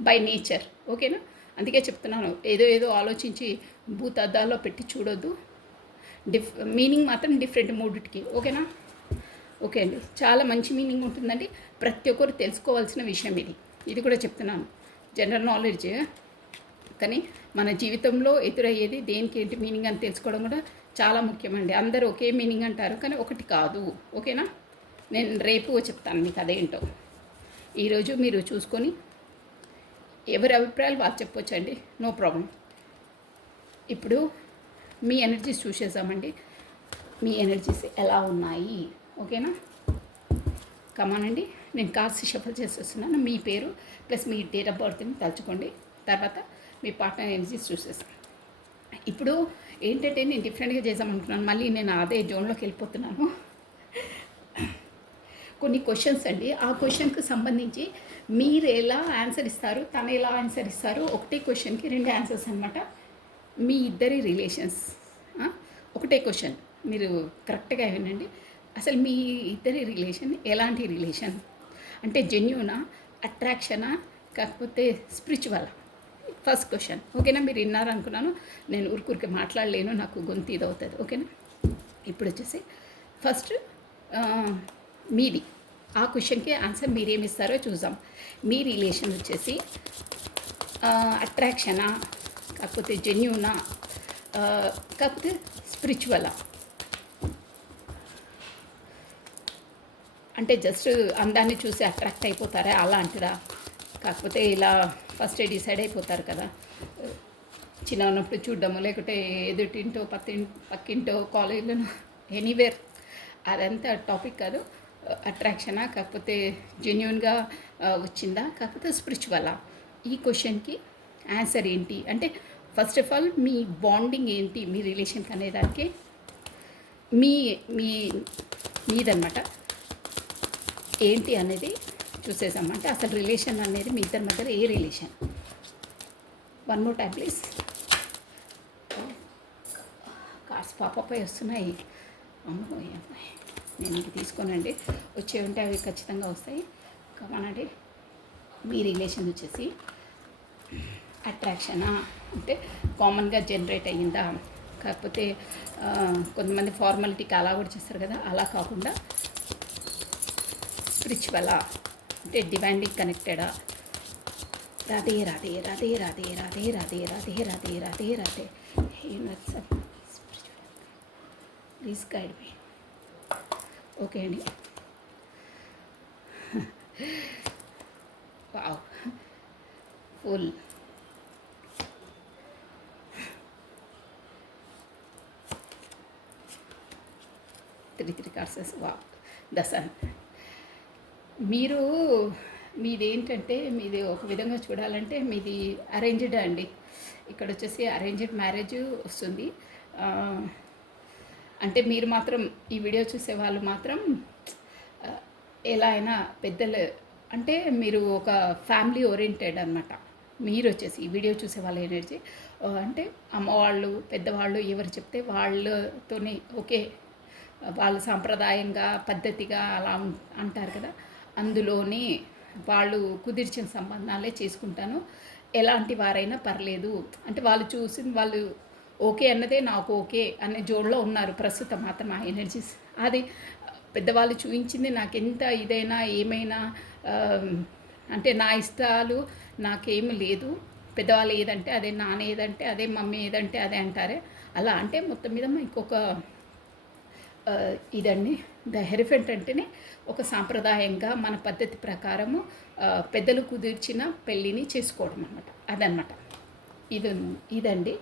బై నేచర్. ఓకేనా? అందుకే చెప్తున్నాను, ఏదో ఏదో ఆలోచించి భూతద్దాల్లో పెట్టి చూడొద్దు. మీనింగ్ మాత్రం డిఫరెంట్ మూడిటికి. ఓకేనా? ఓకే అండి, చాలా మంచి మీనింగ్ ఉంటుందండి. ప్రతి ఒక్కరు తెలుసుకోవాల్సిన విషయం ఇది. ఇది కూడా చెప్తున్నాను, జనరల్ నాలెడ్జ్, కానీ మన జీవితంలో ఎదురయ్యేది దేనికి ఏంటి మీనింగ్ అని తెలుసుకోవడం కూడా చాలా ముఖ్యమండి. అందరూ ఒకే మీనింగ్ అంటారు, కానీ ఒకటి కాదు. ఓకేనా? నేను రేపు చెప్తాను మీకు అదేంటో. ఈరోజు మీరు చూసుకొని ఎవరి అభిప్రాయాలు వాళ్ళు చెప్పొచ్చండి, నో ప్రాబ్లం. ఇప్పుడు మీ ఎనర్జీస్ చూసేసామండి, మీ ఎనర్జీస్ ఎలా ఉన్నాయి. ఓకేనా? కమానండి, నేను కార్డ్స్ షఫల్ చేసేస్తున్నాను. మీ పేరు ప్లస్ మీ డేట్ ఆఫ్ బర్త్ని తలుచుకోండి. తర్వాత మీ పార్ట్నర్ ఎనర్జీస్ చూసేస్తాను. ఇప్పుడు ఏంటంటే నేను డిఫరెంట్గా చేద్దామనుకున్నాను, మళ్ళీ నేను అదే జోన్లోకి వెళ్ళిపోతున్నాను. కొన్ని క్వశ్చన్స్ అండి, ఆ క్వశ్చన్కి సంబంధించి మీరు ఎలా ఆన్సర్ ఇస్తారు, తను ఎలా ఆన్సర్ ఇస్తారు, ఒకటే క్వశ్చన్కి రెండు ఆన్సర్స్ అనమాట. మీ ఇద్దరి రిలేషన్స్, ఒకటే క్వశ్చన్, మీరు కరెక్ట్గా వినండి. అసలు మీ ఇద్దరి రిలేషన్ ఎలాంటి రిలేషన్? అంటే జెన్యూనా, అట్రాక్షనా, కాకపోతే స్పిరిచువలా? First question. ఓకేనా? మీరు విన్నారనుకున్నాను, నేను ఊరికూరికి మాట్లాడలేను, నాకు గొంతు ఇదవుతుంది. ఓకేనా? ఇప్పుడు వచ్చేసి ఫస్ట్ మీది, ఆ క్వశ్చన్కి ఆన్సర్ మీరేమి ఇస్తారో చూద్దాం. మీ రిలేషన్ వచ్చేసి అట్రాక్షనా, కాకపోతే జెన్యూనా, కాకపోతే స్పిరిచువలా? అంటే జస్ట్ అందాన్ని చూసి అట్రాక్ట్ అయిపోతారా అలాంటిదా? కాకపోతే ఇలా ఫస్ట్ డిసైడ్ అయిపోతారు కదా, చిన్న ఉన్నప్పుడు చూడడము, లేకుంటే ఎదుటింటో పక్కింటో కాలేజీలో ఎనీవేర్, అదంతా టాపిక్ కాదు. అట్రాక్షనా, కాకపోతే జెన్యున్గా వచ్చిందా, కాకపోతే స్పిరిచువలా? ఈ క్వశ్చన్కి ఆన్సర్ ఏంటి అంటే, first of all me bonding ఏంటి మీ రిలేషన్కి అనేదానికి మీ మీ మీదనమాట ఏంటి అనేది చూసేసామంటే, అసలు రిలేషన్ అనేది మీ ఇద్దరి మధ్యలో ఏ relation? One more time please. Cards పాపపై వస్తున్నాయి. అమ్మాయి నేను ఇంక తీసుకోనండి, వచ్చే ఉంటే అవి ఖచ్చితంగా వస్తాయి. కమానండి, మీ రిలేషన్ వచ్చేసి అట్రాక్షనా, అంటే కామన్గా జనరేట్ అయ్యిందా, కాకపోతే కొంతమంది ఫార్మాలిటీకి అలా కూడా చేస్తారు కదా, అలా కాకుండా స్పిరిచువలా, అంటే డివైన్లీ కనెక్టెడా? Radhe Radhe Radhe Radhe Radhe Radhe Radhe Radhe Radhe Radhe. Universal spiritual, please guide me. Okay అండి, wow, full. Three cards, wow, the sun. మీరు మీదేంటంటే, మీది ఒక విధంగా చూడాలంటే మీది అరేంజ్డ్ అండి. ఇక్కడ వచ్చేసి అరేంజ్డ్ మ్యారేజ్ వస్తుంది. అంటే మీరు మాత్రం ఈ వీడియో చూసే వాళ్ళు మాత్రం ఎలా అయినా పెద్దలు, అంటే మీరు ఒక ఫ్యామిలీ ఓరియంటెడ్ అనమాట. మీరు వచ్చేసి ఈ వీడియో చూసే వాళ్ళ ఎనర్జీ అంటే అమ్మవాళ్ళు, పెద్దవాళ్ళు ఎవరు చెప్తే వాళ్ళతోనే ఓకే, వాళ్ళు సాంప్రదాయంగా పద్ధతిగా అలా అంటారు కదా, అందులోనే వాళ్ళు కుదిర్చిన సంబంధాలే చేసుకుంటాను, ఎలాంటి వారైనా పర్లేదు అంటే వాళ్ళు చూసింది వాళ్ళు ఓకే అన్నదే నాకు ఓకే అనే జోడ్లో ఉన్నారు ప్రస్తుతం మాత్రం ఆ ఎనర్జీస్. అది పెద్దవాళ్ళు చూపించింది నాకు ఎంత ఇదైనా ఏమైనా అంటే నా ఇష్టాలు నాకేమి లేదు, పెద్దవాళ్ళు ఏదంటే అదే, నాన్న ఏదంటే అదే, మమ్మీ ఏదంటే అదే అంటారే, అలా అంటే మొత్తం మీద ఇంకొక ఇదండి ద హెరిఫెంట్ అంటేనే ఒక సాంప్రదాయంగా మన పద్ధతి ప్రకారము పెద్దలు కుదిర్చిన పెళ్ళిని చేసుకోవడం అనమాట. అదనమాట. ఇది ఇదండి.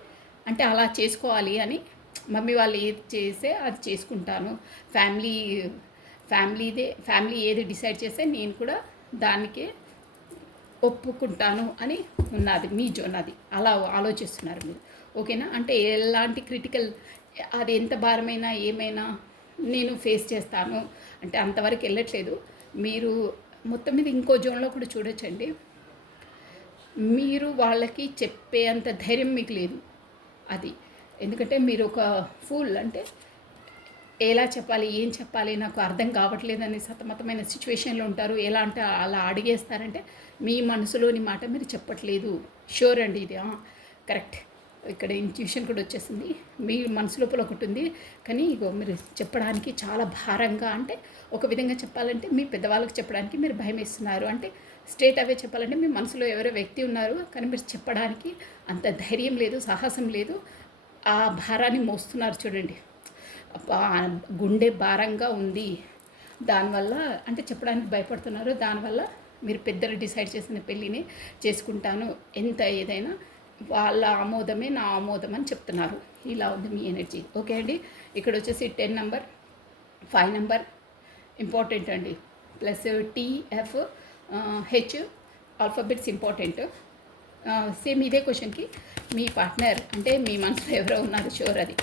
అంటే అలా చేసుకోవాలి అని మమ్మీ వాళ్ళు ఏది చేస్తే అది చేసుకుంటాను. ఫ్యామిలీ ఫ్యామిలీ ఏది డిసైడ్ చేస్తే నేను కూడా దానికే ఒప్పుకుంటాను అని ఉన్నది మీ జోన్. అది అలా ఆలోచిస్తున్నారు మీరు. ఓకేనా? అంటే ఎలాంటి క్రిటికల్ అది ఎంత భారమైనా ఏమైనా నేను ఫేస్ చేస్తాను అంటే అంతవరకు వెళ్ళట్లేదు. మీరు మొత్తం మీద ఇంకో జోన్లో కూడా చూడొచ్చండి. మీరు వాళ్ళకి చెప్పే అంత ధైర్యం మీకు లేదు. అది ఎందుకంటే మీరు ఒక ఫూల్. అంటే ఎలా చెప్పాలి, ఏం చెప్పాలి, నాకు అర్థం కావట్లేదని సతమతమైన సిచ్యువేషన్లో ఉంటారు. ఎలా అంటే అలా అడిగేస్తారంటే మీ మనసులోని మాట మీరు చెప్పట్లేదు. షూర్ అండి ఇది కరెక్ట్. ఇక్కడ ఇంట్యూషన్ కూడా వచ్చేసింది. మీ మనసు లోపల ఒకటి ఉంది, కానీ ఇగో మీరు చెప్పడానికి చాలా భారంగా. అంటే ఒక విధంగా చెప్పాలంటే మీ పెద్దవాళ్ళకి చెప్పడానికి మీరు భయం వేస్తున్నారు. అంటే స్ట్రేట్ అవే చెప్పాలంటే మీ మనసులో ఎవరో వ్యక్తి ఉన్నారు, కానీ మీరు చెప్పడానికి అంత ధైర్యం లేదు, సాహసం లేదు. ఆ భారాన్ని మోస్తున్నారు చూడండి. గుండె భారంగా ఉంది. దానివల్ల అంటే చెప్పడానికి భయపడుతున్నారు. దానివల్ల మీరు పెద్దలు డిసైడ్ చేసిన పెళ్ళిని చేసుకుంటాను, ఎంత ఏదైనా వాళ్ళ ఆమోదమే నా ఆమోదం అని చెప్తున్నారు. ఇలా ఉంది మీ ఎనర్జీ. ఓకే అండి. ఇక్కడ వచ్చేసి 10 నెంబర్, 5 నెంబర్ ఇంపార్టెంట్ అండి. Plus TF H alphabets important. Same ఇదే క్వశ్చన్కి మీ పార్ట్నర్ అంటే మీ మనసులో ఎవరో ఉన్నారు, షూర్. అది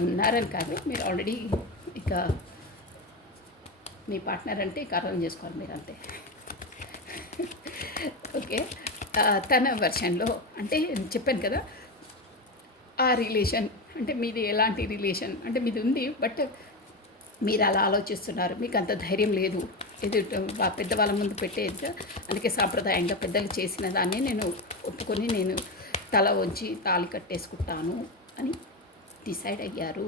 ఉన్నారని కాదు, మీరు ఆల్రెడీ ఇక మీ పార్ట్నర్ అంటే ఇక అర్థం చేసుకోవాలి మీరు అంతే. ఓకే. తన వర్షన్లో అంటే చెప్పాను కదా, ఆ రిలేషన్ అంటే మీది ఎలాంటి రిలేషన్ అంటే మీది ఉంది, బట్ మీరు అలా ఆలోచిస్తున్నారు. మీకు అంత ధైర్యం లేదు ఎదుట పెద్దవాళ్ళ ముందు పెట్టేది. అందుకే సాంప్రదాయంగా పెద్దలు చేసిన దాన్ని నేను ఒప్పుకొని నేను తల వంచి తాళి కట్టేసుకుంటాను అని డిసైడ్ అయ్యారు.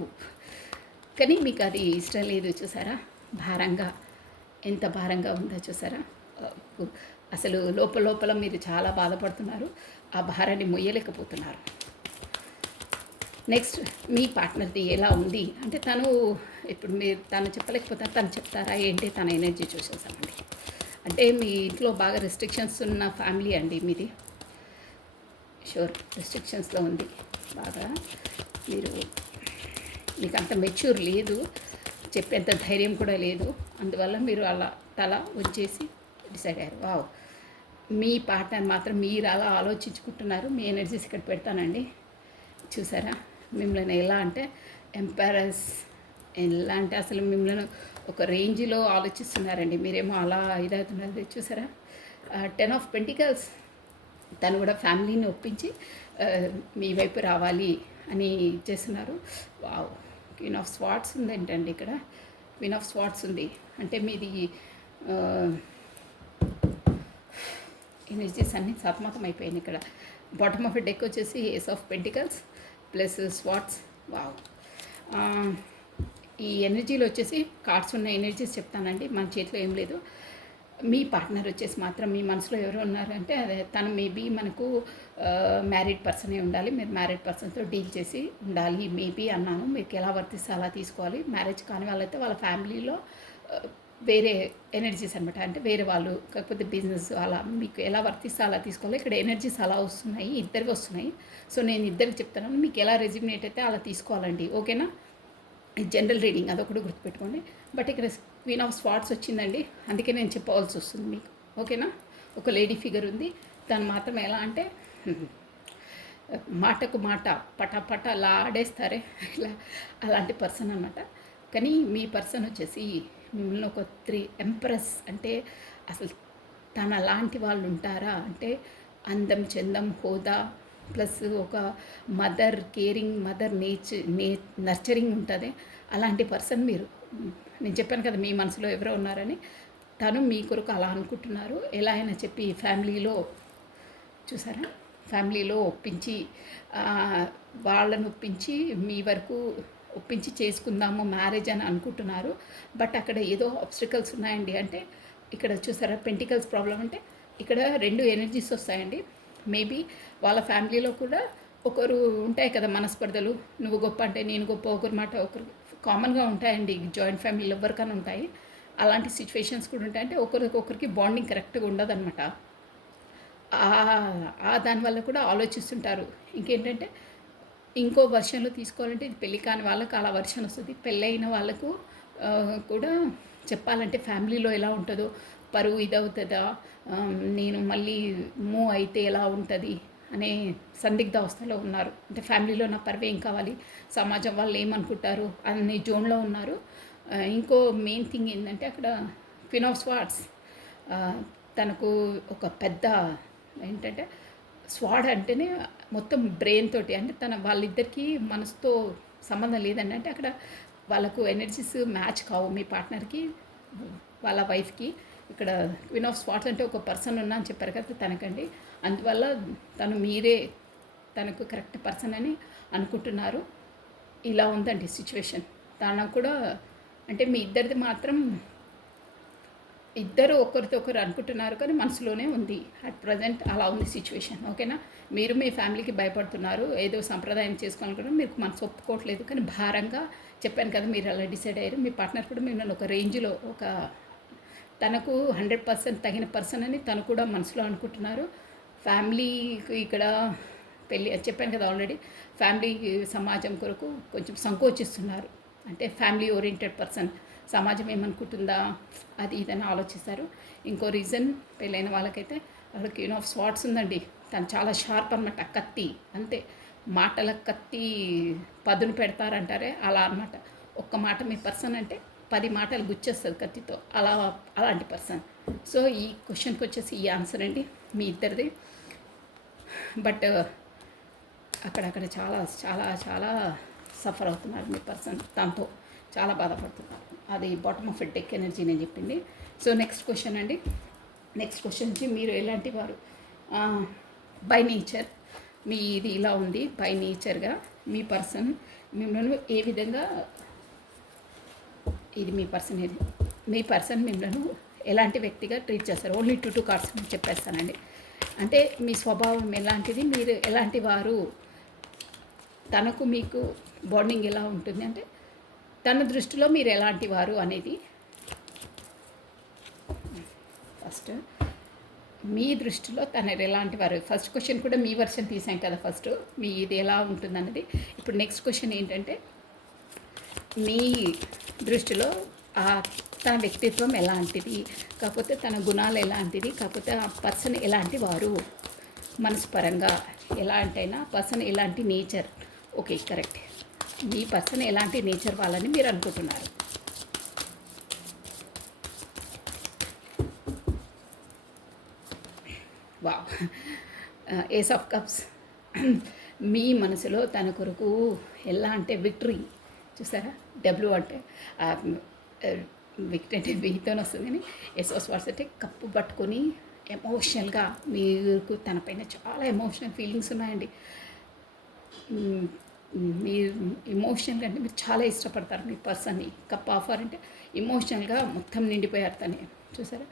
కానీ మీకు అది ఇష్టం లేదు. చూసారా భారంగా, ఎంత భారంగా ఉందో చూసారా. అసలు లోపల మీరు చాలా బాధపడుతున్నారు. ఆ భారాన్ని మొయ్యలేకపోతున్నారు. నెక్స్ట్ మీ పార్ట్నర్ది ఎలా ఉంది అంటే తను ఇప్పుడు మీరు తను చెప్పలేకపోతే తను చెప్తారా ఏంటి, తన ఎనర్జీ చూసేసామండి. అంటే మీ ఇంట్లో బాగా రెస్ట్రిక్షన్స్ ఉన్న ఫ్యామిలీ అండి మీది. షూర్ రెస్ట్రిక్షన్స్లో ఉంది బాగా. మీకు అంత మెచ్యూర్ లేదు, చెప్పేంత ధైర్యం కూడా లేదు. అందువల్ల మీరు అలా తల వచ్చేసి డిసైడ్ అయ్యారు. వావ్. మీ పార్ట్నర్ మాత్రం మీరు అలా ఆలోచించుకుంటున్నారు. మీ ఎనర్జీస్ ఇక్కడ పెడతానండి. చూసారా మిమ్మల్ని ఎలా అంటే ఎంపరస్, ఎలా అంటే అసలు మిమ్మల్ని ఒక రేంజ్లో ఆలోచిస్తున్నారండి. మీరేమో అలా ఇదవుతున్నారు. చూసారా 10 ఆఫ్ పెంటికల్స్. తను కూడా ఫ్యామిలీని ఒప్పించి మీ వైపు రావాలి అని చేస్తున్నారు. వావ్. క్వీన్ ఆఫ్ స్వార్డ్స్ ఉంది ఏంటండి ఇక్కడ. క్వీన్ ఆఫ్ స్వార్డ్స్ ఉంది అంటే మీది ఎనర్జీస్ అన్నీ సతమతం అయిపోయింది. ఇక్కడ బాటమ్ ఆఫ్ డెక్ వచ్చేసి ace of pentacles plus swords. Wow. ఈ ఎనర్జీలో వచ్చేసి కార్డ్స్ ఉన్న ఎనర్జీస్ చెప్తానండి. మన చేతిలో ఏం లేదు. మీ పార్ట్నర్ వచ్చేసి మాత్రం మీ మనసులో ఎవరు ఉన్నారంటే అదే తను మేబీ మనకు మ్యారీడ్ పర్సనే ఉండాలి. మీరు మ్యారీడ్ పర్సన్తో డీల్ చేసి ఉండాలి మేబీ అన్నాను. మీకు ఎలా వర్తిస్తే అలా తీసుకోవాలి. మ్యారేజ్ కాని వాళ్ళైతే వాళ్ళ ఫ్యామిలీలో వేరే ఎనర్జీస్ అనమాట. అంటే వేరే వాళ్ళు కాకపోతే బిజినెస్ అలా మీకు ఎలా వర్తిస్తే అలా తీసుకోవాలి. ఇక్కడ ఎనర్జీస్ అలా వస్తున్నాయి, ఇద్దరికి వస్తున్నాయి. సో నేను ఇద్దరికి చెప్తాను, మీకు ఎలా రెజిగ్నేట్ అయితే అలా తీసుకోవాలండి. ఓకేనా? జనరల్ రీడింగ్ అదొకటి గుర్తుపెట్టుకోండి. బట్ ఇక్కడ క్వీన్ ఆఫ్ స్వార్డ్స్ వచ్చిందండి, అందుకే నేను చెప్పవలసి వస్తుంది మీకు. ఓకేనా? ఒక లేడీ ఫిగర్ ఉంది. తను మాత్రం ఎలా అంటే మాటకు మాట పటాపట అలా ఆడేస్తారే ఇలా, అలాంటి పర్సన్ అనమాట. కానీ మీ పర్సన్ వచ్చేసి మిమ్మల్ని ఒక 3 ఎంప్రెస్ అంటే అసలు తన అలాంటి వాళ్ళు ఉంటారా అంటే అందం, చందం, హోదా ప్లస్ ఒక మదర్, కేరింగ్ మదర్, నర్చరింగ్ ఉంటుంది. అలాంటి పర్సన్ మీరు. నేను చెప్పాను కదా మీ మనసులో ఎవరో ఉన్నారని. తను మీ కొరకు అలా అనుకుంటున్నారు. ఎలా అయినా చెప్పి ఫ్యామిలీలో చూసారా, ఫ్యామిలీలో ఒప్పించి వాళ్ళని ఒప్పించి మీ వరకు ఒప్పించి చేసుకుందాము మ్యారేజ్ అని అనుకుంటున్నారు. బట్ అక్కడ ఏదో ఆబ్స్టికల్స్ ఉన్నాయండి. అంటే ఇక్కడ చూసారా పెంటికల్స్ ప్రాబ్లం అంటే ఇక్కడ 2 ఎనర్జీస్ వస్తాయండి. మేబీ వాళ్ళ ఫ్యామిలీలో కూడా ఒకరు ఉంటాయి కదా మనస్పర్ధలు, నువ్వు గొప్ప అంటే నేను గొప్ప, ఒకరి మాట ఒకరు కామన్గా ఉంటాయండి, జాయింట్ ఫ్యామిలీలో ఎవరికైనా ఉంటాయి. అలాంటి సిచ్యువేషన్స్ కూడా ఉంటాయి. అంటే ఒకరికొకరికి బాండింగ్ కరెక్ట్గా ఉండదన్నమాట. దానివల్ల కూడా ఆలోచిస్తుంటారు. ఇంకేంటంటే ఇంకో వర్షన్‌లో తీసుకోవాలంటే ఇది పెళ్లి కాని వాళ్ళకి అలా వర్షన్ వస్తది. పెళ్ళైన వాళ్ళకు కూడా చెప్పాలంటే ఫ్యామిలీలో ఎలా ఉంటదో, పరువు ఇదవుతదా, నేను మళ్ళీ మూవ్ అయితే ఎలా ఉంటది అనే సందిగ్ధావస్థలో ఉన్నారు. అంటే ఫ్యామిలీలో నా పరువేం కావాలి, సమాజం వాళ్ళు ఏమనుకుంటారు అనే జోన్‌లో ఉన్నారు. ఇంకో మెయిన్ థింగ్ ఏందంటే అక్కడ క్వీన్ ఆఫ్ స్వార్డ్స్ తనకు ఒక పెద్ద ఏంటంటే స్వాడ్ అంటేనే మొత్తం బ్రెయిన్ తోటి, అంటే వాళ్ళిద్దరికీ మనసుతో సంబంధం లేదండి. అంటే అక్కడ వాళ్ళకు ఎనర్జీస్ మ్యాచ్ కావు మీ పార్ట్నర్కి వాళ్ళ వైఫ్కి. ఇక్కడ క్వీన్ ఆఫ్ స్వాట్స్ అంటే ఒక పర్సన్ ఉన్నా అని చెప్పారు కదా తనకండి. అందువల్ల మీరే తనకు కరెక్ట్ పర్సన్ అని అనుకుంటున్నారు. ఇలా ఉందండి సిచ్యువేషన్. తనకు కూడా అంటే మీ ఇద్దరిది మాత్రం ఇద్దరు ఒకరితో ఒకరు అనుకుంటున్నారు కానీ మనసులోనే ఉంది. అట్ ప్రజెంట్ అలా ఉంది సిచ్యువేషన్. ఓకేనా? మీరు మీ ఫ్యామిలీకి భయపడుతున్నారు, ఏదో సంప్రదాయం చేసుకోవాలనుకుంటున్నారు, మీకు మనసు ఒప్పుకోవట్లేదు, కానీ భారంగా చెప్పాను కదా మీరు అలా డిసైడ్ అయ్యారు. మీ పార్ట్నర్ కూడా మిమ్మల్ని ఒక రేంజ్లో తనకు 100% తగిన పర్సన్ అని తను కూడా మనసులో అనుకుంటున్నారు. ఫ్యామిలీకి ఇక్కడ పెళ్ళి చెప్పాను కదా ఆల్రెడీ, ఫ్యామిలీ సమాజం కొరకు కొంచెం సంకోచిస్తున్నారు. అంటే ఫ్యామిలీ ఓరియంటెడ్ పర్సన్, సమాజం ఏమనుకుంటుందా అది ఇదని ఆలోచిస్తారు. ఇంకో రీజన్ పెళ్ళైన వాళ్ళకైతే వాళ్ళకి క్వీన్ ఆఫ్ స్వాట్స్ ఉందండి. తను చాలా షార్ప్ అనమాట, కత్తి అంతే, మాటల కత్తి పదును పెడతారంటారే అలా అనమాట. ఒక్క మాట మీ పర్సన్ అంటే 10 మాటలు గుచ్చేస్తుంది కత్తితో, అలాంటి పర్సన్. సో ఈ క్వశ్చన్కి వచ్చేసి ఈ ఆన్సర్ అండి మీ ఇద్దరిది. బట్ అక్కడక్కడ చాలా చాలా చాలా సఫర్ అవుతున్నారు మీ పర్సన్, దాంతో చాలా బాధపడుతున్నారు. అది బాటమ్ ఆఫ్ డెక్ ఎనర్జీ నేను చెప్పింది. సో నెక్స్ట్ క్వశ్చన్ అండి. నెక్స్ట్ క్వశ్చన్ నుంచి మీరు ఎలాంటి వారు బై నేచర్ మీ ఇది ఇలా ఉంది. బై నేచర్గా మీ పర్సన్ మిమ్మల్ని ఏ విధంగా, ఇది మీ పర్సన్ మిమ్మల్ని ఎలాంటి వ్యక్తిగా ట్రీట్ చేస్తారు. ఓన్లీ 2 కార్డ్స్ నేను చెప్పేస్తానండి. అంటే మీ స్వభావం ఎలాంటిది, మీరు ఎలాంటి వారు, తనకు మీకు బాండింగ్ ఎలా ఉంటుంది, అంటే తన దృష్టిలో మీరు ఎలాంటి వారు అనేది. ఫస్ట్ మీ దృష్టిలో తను ఎలాంటి వారు. ఫస్ట్ క్వశ్చన్ కూడా మీ వర్షన్ తీసాం కదా ఫస్ట్, మీ ఇది ఎలా ఉంటుంది అన్నది. ఇప్పుడు నెక్స్ట్ క్వశ్చన్ ఏంటంటే మీ దృష్టిలో తన వ్యక్తిత్వం ఎలాంటిది, కాకపోతే తన గుణాలు ఎలాంటిది, కాకపోతే ఆ పర్సన్ ఎలాంటి వారు, మనసుపరంగా ఎలాంటైనా పర్సన్ ఎలాంటి నేచర్. Okay, correct. మీ పర్సన్ ఎలాంటి నేచర్ వాళ్ళని మీరు అనుకుంటున్నారు. వా ఏస్ ఆఫ్ కప్స్. మీ మనసులో తన కొరకు ఎలా అంటే విక్టరీ, చూసారా? డబ్ల్యూ అంటే విక్టరీ అంటే వీతోనే వస్తుంది, కానీ ఎస్ వాట్స్ అంటే కప్పు పట్టుకొని ఎమోషనల్గా మీకు తనపైన చాలా ఎమోషనల్ ఫీలింగ్స్ ఉన్నాయండి. మీరు ఎమోషనల్గా అంటే మీరు చాలా ఇష్టపడతారు మీ పర్సన్ని. కప్ ఆఫర్ అంటే ఎమోషనల్గా మొత్తం నిండిపోయారు తనే, చూసారా?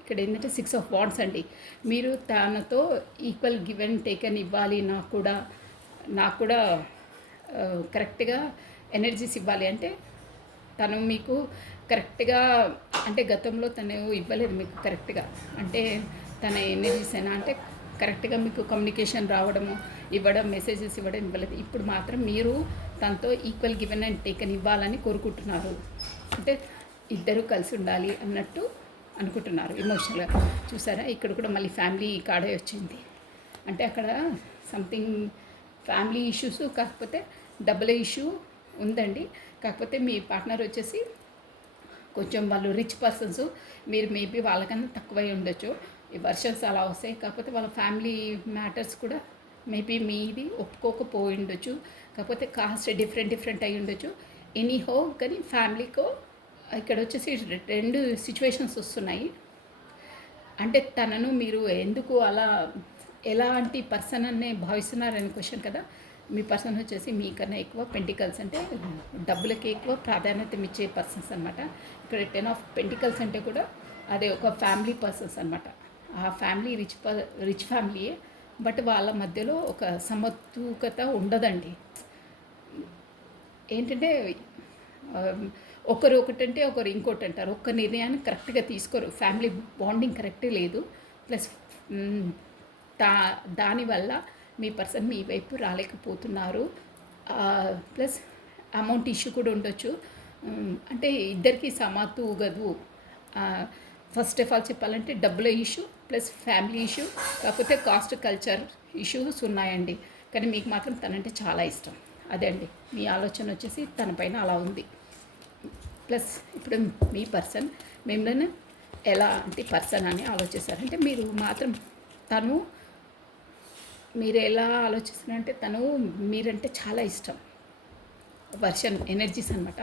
ఇక్కడ ఏంటంటే 6 ఆఫ్ వాండ్స్ అండి. మీరు తనతో ఈక్వల్ గివ్ అండ్ టేక్ అని ఇవ్వాలి, నాకు కూడా కరెక్ట్గా ఎనర్జీస్ ఇవ్వాలి. అంటే తను మీకు కరెక్ట్గా, అంటే గతంలో తను ఇవ్వలేదు మీకు కరెక్ట్గా, అంటే తన ఎనర్జీస్ అయినా అంటే కరెక్ట్గా మీకు కమ్యూనికేషన్ రావడము, ఇవ్వడం, మెసేజెస్ ఇవ్వడం ఇవ్వలేదు. ఇప్పుడు మాత్రం మీరు తనతో ఈక్వల్ గివెన్ అండ్ టేకన్ ఇవ్వాలని కోరుకుంటున్నారు. అంటే ఇద్దరు కలిసి ఉండాలి అన్నట్టు అనుకుంటున్నారు ఎమోషనల్గా. చూసారా? ఇక్కడ కూడా మళ్ళీ ఫ్యామిలీ కార్డే వచ్చింది. అంటే అక్కడ సంథింగ్ ఫ్యామిలీ ఇష్యూస్, కాకపోతే డబుల్ ఇష్యూ ఉందండి. కాకపోతే మీ పార్ట్నర్ వచ్చేసి కొంచెం వాళ్ళు రిచ్ పర్సన్స్, మీరు మేబీ వాళ్ళకన్నా తక్కువై ఉండొచ్చు. ఈ వర్షన్స్ అలా వస్తాయి. కాకపోతే వాళ్ళ ఫ్యామిలీ మ్యాటర్స్ కూడా మేబీ మీది ఒప్పుకోకపోయి ఉండొచ్చు, కాకపోతే కాస్ట్ డిఫరెంట్ అయి ఉండొచ్చు. ఎనీహో కానీ ఫ్యామిలీకో ఇక్కడ వచ్చేసి 2 సిచ్యువేషన్స్ వస్తున్నాయి. అంటే తనను మీరు ఎందుకు అలా ఎలాంటి పర్సన్ అనే భావిస్తున్నారని క్వశ్చన్ కదా. మీ పర్సన్ వచ్చేసి మీకన్నా ఎక్కువ పెంటికల్స్, అంటే డబ్బులకి ఎక్కువ ప్రాధాన్యత ఇచ్చే పర్సన్స్ అనమాట. ఇక్కడ 10 ఆఫ్ పెంటికల్స్ అంటే కూడా అదే ఒక ఫ్యామిలీ పర్సన్స్ అనమాట. ఆ ఫ్యామిలీ రిచ్ ఫ్యామిలీయే, బట్ వాళ్ళ మధ్యలో ఒక సమతుకత ఉండదండి. ఏంటంటే ఒకరు ఒకటంటే ఒకరు ఇంకోటి అంటారు. ఒక్క నిర్ణయాన్ని కరెక్ట్‌గా తీసుకోరు. ఫ్యామిలీ బాండింగ్ కరెక్టే లేదు. ప్లస్ హ్మ్, దా దానివల్ల మీ పర్సన్ మీ వైపు రాలేకపోతున్నారు. ప్లస్ అమౌంట్ ఇష్యూ కూడా ఉండొచ్చు. అంటే ఇద్దరికీ సమతూగదు. ఫస్ట్ ఆఫ్ ఆల్ చెప్పాలంటే డబ్బుల ఇష్యూ ప్లస్ ఫ్యామిలీ ఇష్యూ, కాకపోతే కాస్ట్ కల్చర్ ఇష్యూస్ ఉన్నాయండి. కానీ మీకు మాత్రం తనంటే చాలా ఇష్టం. అదే అండి మీ ఆలోచన వచ్చేసి తన పైన అలా ఉంది. ప్లస్ ఇప్పుడు మీ పర్సన్ మిమ్మల్ని ఎలా అంటే పర్సన్ అని ఆలోచిస్తారంటే మీరు మాత్రం తను మీరు ఎలా ఆలోచిస్తున్నారంటే తను మీరంటే చాలా ఇష్టం. వర్షన్ ఎనర్జీస్ అనమాట.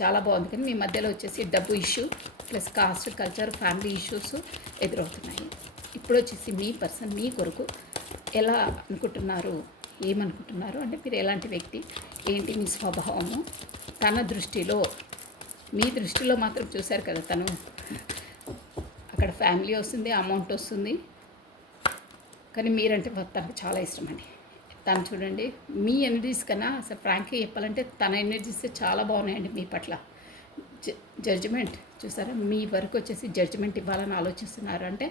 చాలా బాగుంది. కానీ మీ మధ్యలో వచ్చేసి డబ్బు issue plus cost culture family issues ఎదురవుతున్నాయి. ఇప్పుడు వచ్చేసి మీ పర్సన్ మీ కొరకు ఎలా అనుకుంటున్నారు, ఏమనుకుంటున్నారు అంటే మీరు ఎలాంటి వ్యక్తి, ఏంటి మీ స్వభావము, తన దృష్టిలో మీ దృష్టిలో మాత్రం చూశారు కదా, తను అక్కడ ఫ్యామిలీ వస్తుంది, అమౌంట్ వస్తుంది, కానీ మీరంటే తనకు చాలా ఇష్టం అండి. తను చూడండి మీ ఎనర్జీస్ కన్నా అసలు ఫ్రాంక్గా చెప్పాలంటే తన ఎనర్జీస్ చాలా బాగున్నాయండి మీ పట్ల. జడ్జిమెంట్ చూసారా, మీ వరకు వచ్చేసి జడ్జిమెంట్ ఇవ్వాలని ఆలోచిస్తున్నారు. అంటే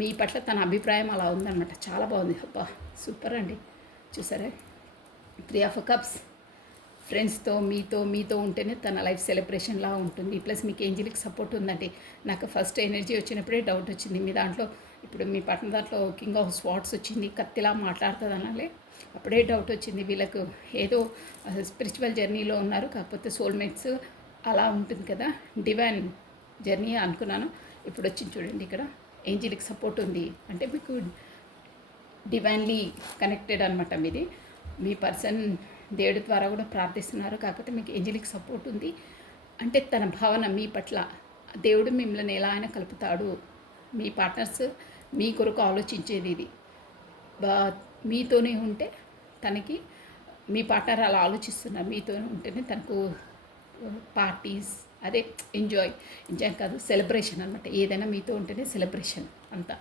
మీ పట్ల తన అభిప్రాయం అలా ఉందన్నమాట. చాలా బాగుంది. అబ్బా సూపర్ అండి. చూసారా 3 ఆఫ్ కప్స్. ఫ్రెండ్స్తో మీతో ఉంటేనే తన లైఫ్ సెలబ్రేషన్లా ఉంటుంది. ప్లస్ మీకు ఏంజిలిక్ సపోర్ట్ ఉందండి. నాకు ఫస్ట్ ఎనర్జీ వచ్చినప్పుడే డౌట్ వచ్చింది మీ దాంట్లో. ఇప్పుడు మీ పట్టిన దాంట్లో కింగ్ ఆఫ్ స్వాట్స్ వచ్చింది, కత్తిలా మాట్లాడుతుంది అనాలే. అప్పుడే డౌట్ వచ్చింది వీళ్ళకు ఏదో స్పిరిచువల్ జర్నీలో ఉన్నారు, కాకపోతే సోల్మేట్స్ అలా ఉంటుంది కదా, డివైన్ జర్నీ అనుకున్నాను. ఇప్పుడు వచ్చింది చూడండి, ఇక్కడ ఏంజిలిక్ సపోర్ట్ ఉంది అంటే మీకు డివైన్లీ కనెక్టెడ్ అనమాట. మీది మీ పర్సన్ దేవుడి ద్వారా కూడా ప్రార్థిస్తున్నారు, కాకపోతే మీకు ఏంజిలిక్ సపోర్ట్ ఉంది. అంటే తన భావన మీ పట్ల దేవుడు మిమ్మల్ని ఎలా అయినా కలుపుతాడు. మీ పార్ట్నర్స్ మీ కొరకు ఆలోచించేది ఇది. మీతోనే ఉంటే తనకి మీ పార్ట్నర్ అలా ఆలోచిస్తున్నారు, మీతోనే ఉంటేనే తనకు పార్టీస్ అదే ఎంజాయ్ కాదు సెలబ్రేషన్ అనమాట. ఏదైనా మీతో ఉంటేనే సెలబ్రేషన్ అంతా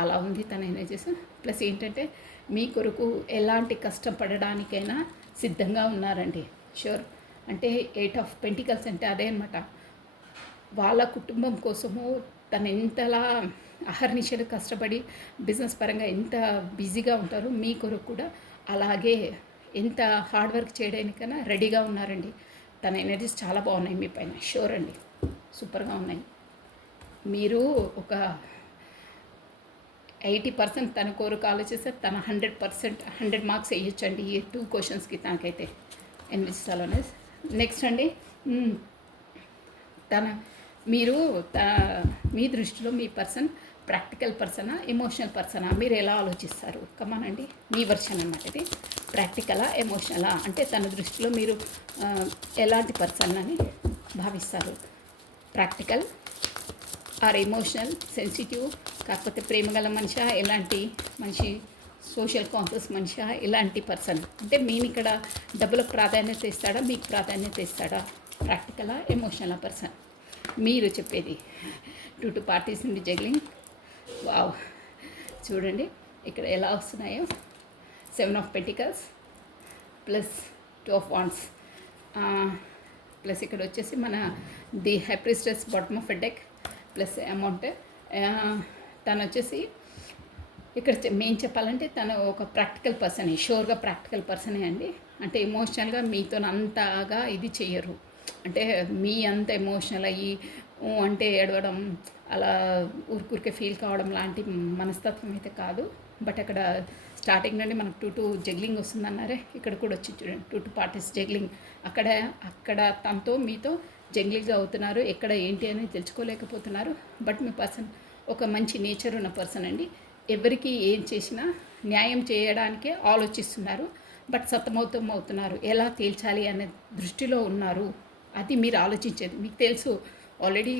అలా ఉంది తన ఎనర్జీస్. ప్లస్ ఏంటంటే మీ కొరకు ఎలాంటి కష్టం పడడానికైనా సిద్ధంగా ఉన్నారండి. షూర్. అంటే 8 ఆఫ్ పెంటికల్స్ అంటే అదే అనమాట. వాళ్ళ కుటుంబం కోసము తను ఎంతలా అహర్నిశలు కష్టపడి బిజినెస్ పరంగా ఎంత బిజీగా ఉంటారో మీ కొరకు కూడా అలాగే ఎంత హార్డ్ వర్క్ చేయడానికైనా రెడీగా ఉన్నారండి. తన ఎనర్జీస్ చాలా బాగున్నాయి మీ పైన. షూర్ అండి, సూపర్గా ఉన్నాయి. మీరు ఒక 80% తన కోరిక ఆలోచిస్తే తన 100% 100 మార్క్స్ వేయొచ్చండి ఈ 2 క్వశ్చన్స్కి తనకైతే ఎనిమిదిస్తాలోనే. నెక్స్ట్ అండి తన మీరు మీ దృష్టిలో మీ పర్సన్ ప్రాక్టికల్ పర్సనా ఎమోషనల్ పర్సనా, మీరు ఎలా ఆలోచిస్తారు? కమానండి మీ వర్షన్ అన్నమాట ఇది. ప్రాక్టికలా ఎమోషనలా అంటే తన దృష్టిలో మీరు ఎలాంటి పర్సన్ అని భావిస్తారు? ప్రాక్టికల్ ఆర్ ఎమోషనల్ సెన్సిటివ్, కాకపోతే ప్రేమగల మనిషా, ఎలాంటి మనిషి, సోషల్ కాన్షియస్ మనిషా, ఎలాంటి పర్సన్ అంటే మేము ఇక్కడ డబ్బులకు ప్రాధాన్యత ఇస్తాడా, మీకు ప్రాధాన్యత ఇస్తాడా? ప్రాక్టికలా ఎమోషనల్ పర్సన్ మీరు చెప్పేది. 2 పార్టీస్ నుండి జగ్లింగ్. వావ్, చూడండి ఇక్కడ ఎలా వస్తున్నాయో. 7 of pentacles plus 2 of wands plus ఇక్కడ వచ్చేసి మన the high priestess bottom of deck plus amount. తను వచ్చేసి ఇక్కడ మేము చెప్పాలంటే తను ఒక ప్రాక్టికల్ పర్సనే, షూర్గా ప్రాక్టికల్ పర్సనే అండి. అంటే ఎమోషనల్గా మీతో అంతగా ఇది చేయరు. అంటే మీ అంత ఎమోషనల్ అయ్యి అంటే ఏడవడం అలా ఊరికే ఫీల్ కావడం లాంటి మనస్తత్వం అయితే కాదు. బట్ అక్కడ స్టార్టింగ్ నుండి మనకు 2 జగ్లింగ్ వస్తుందన్నారే, ఇక్కడ కూడా వచ్చి చూడండి 2 పార్టీస్ జగ్లింగ్. అక్కడ తనతో మీతో జగ్లింగ్ అవుతున్నారు, ఎక్కడ ఏంటి అని తెలుసుకోలేకపోతున్నారు. బట్ మీ పర్సన్ ఒక మంచి నేచర్ ఉన్న పర్సన్ అండి. ఎవరికి ఏం చేసినా న్యాయం చేయడానికే ఆలోచిస్తున్నారు. బట్ సతమవుతున్నారు, ఎలా తేల్చాలి అనే దృష్టిలో ఉన్నారు. అది మీరు ఆలోచించేది. మీకు తెలుసు ఆల్రెడీ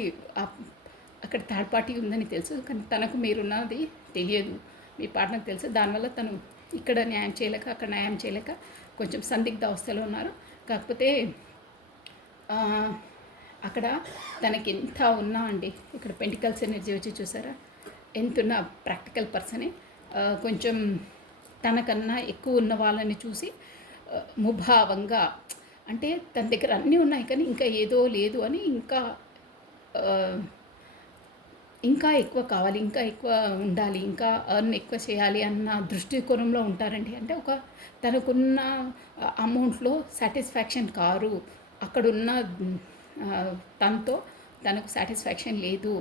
అక్కడ థర్డ్ పార్టీ ఉందని తెలుసు, కానీ తనకు మీరున్నది తెలియదు, మీ పార్ట్నర్కి తెలుసు. దానివల్ల తను ఇక్కడ న్యాయం చేయలేక అక్కడ న్యాయం చేయలేక కొంచెం సందిగ్ధ అవస్థలో ఉన్నారు. కాకపోతే అక్కడ తనకి ఎంత ఉన్నా అండి, ఇక్కడ పెంటికల్స్ ఎనర్జీ వచ్చి చూసారా, ఎంతున్న ప్రాక్టికల్ పర్సనే. కొంచెం తనకన్నా ఎక్కువ ఉన్న వాళ్ళని చూసి ముభావంగా అంటే తన దగ్గర అన్నీ ఉన్నాయి కానీ ఇంకా ఏదో లేదు అని ఇంకా ఎక్కువ కావాలి, ఇంకా ఎక్కువ ఉండాలి, ఇంకా ఎర్న్ ఎక్కువ చేయాలి అన్న దృష్టికోణంలో ఉంటారండి. అంటే తనకున్న అమౌంట్‌లో సాటిస్ఫాక్షన్ కారు. అక్కడున్న తనతో తనకు సాటిస్ఫాక్షన్ లేదు.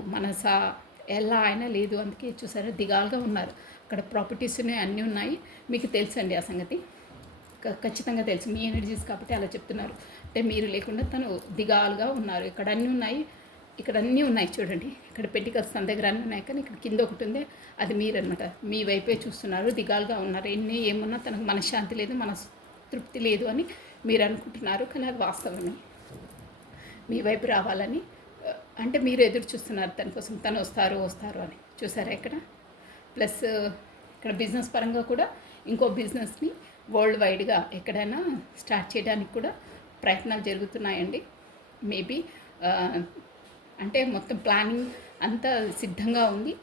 ఎలా అయినా లేదు. అందుకే చూసారా దిగాలుగా ఉన్నారు. అక్కడ ప్రాపర్టీస్ ఉన్నాయి, అన్నీ ఉన్నాయి. మీకు తెలుసండి ఆ సంగతి. ఖచ్చితంగా తెలుసు. మీ ఎనర్జీస్ కాబట్టి అలా చెప్తున్నారు. అంటే మీరు లేకుండా తను దిగాలుగా ఉన్నారు. ఇక్కడ అన్నీ ఉన్నాయి చూడండి. ఇక్కడ పెంటికల్స్ తన దగ్గర అన్నీ ఉన్నాయి కానీ ఇక్కడ కింద ఒకటి ఉంది, అది మీరనమాట. మీ వైపే చూస్తున్నారు, దిగాలుగా ఉన్నారు. ఏమున్నా తనకు మనశ్శాంతి లేదు, తృప్తి లేదు అని మీరు అనుకుంటున్నారు. కానీ అది వాస్తవమే. మీ వైపు రావాలని అంటే మీరు ఎదురు చూస్తున్నారు తన కోసం. తను వస్తారు అని చూసారా ఇక్కడ. ప్లస్ ఇక్కడ బిజినెస్ పరంగా కూడా ఇంకో బిజినెస్ని వరల్డ్ వైడ్గా ఎక్కడైనా స్టార్ట్ చేయడానికి కూడా ప్రయత్నాలు జరుగుతున్నాయండి. మేబీ అంటే మొత్తం ప్లానింగ్ అంతా సిద్ధంగా ఉంది.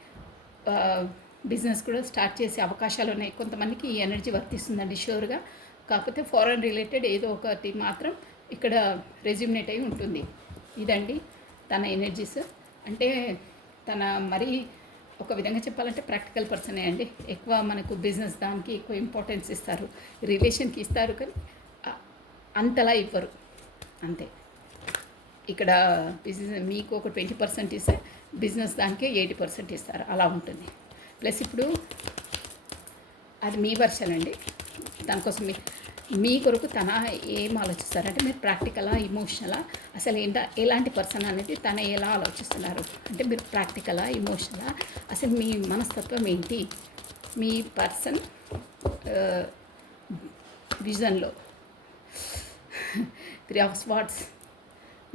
బిజినెస్ కూడా స్టార్ట్ చేసే అవకాశాలు ఉన్నాయి. కొంతమందికి ఈ ఎనర్జీ వర్తిస్తుందండి షూర్గా. కాకపోతే ఫారెన్ రిలేటెడ్ ఏదో ఒకటి మాత్రం ఇక్కడ రెజ్యూమినేట్ అయి ఉంటుంది. ఇదండి తన ఎనర్జీస్. అంటే తన మరీ ఒక విధంగా చెప్పాలంటే ప్రాక్టికల్ పర్సనే అండి. ఎక్కువ మనకు బిజినెస్ దానికి ఎక్కువ ఇంపార్టెన్స్ ఇస్తారు, రిలేషన్కి ఇస్తారు, కానీ అంతలా ఇవ్వరు. అంతే. ఇక్కడ బిజినెస్ మీకు ఒక 20% ఇస్తే బిజినెస్ దానికే 80% ఇస్తారు, అలా ఉంటుంది. ప్లస్ ఇప్పుడు అది మీ వర్షన్ అండి. దానికోసం మీ కొరకు తన ఏం ఆలోచిస్తారంటే మీరు ప్రాక్టికలా, ఇమోషనలా, అసలు ఎలాంటి పర్సన్ అనేది తన ఎలా ఆలోచిస్తున్నారు అంటే మీరు ప్రాక్టికలా, ఇమోషనలా, అసలు మీ మనస్తత్వం ఏంటి, మీ పర్సన్ విజన్లో 3 ఆఫ్ స్వార్డ్స్.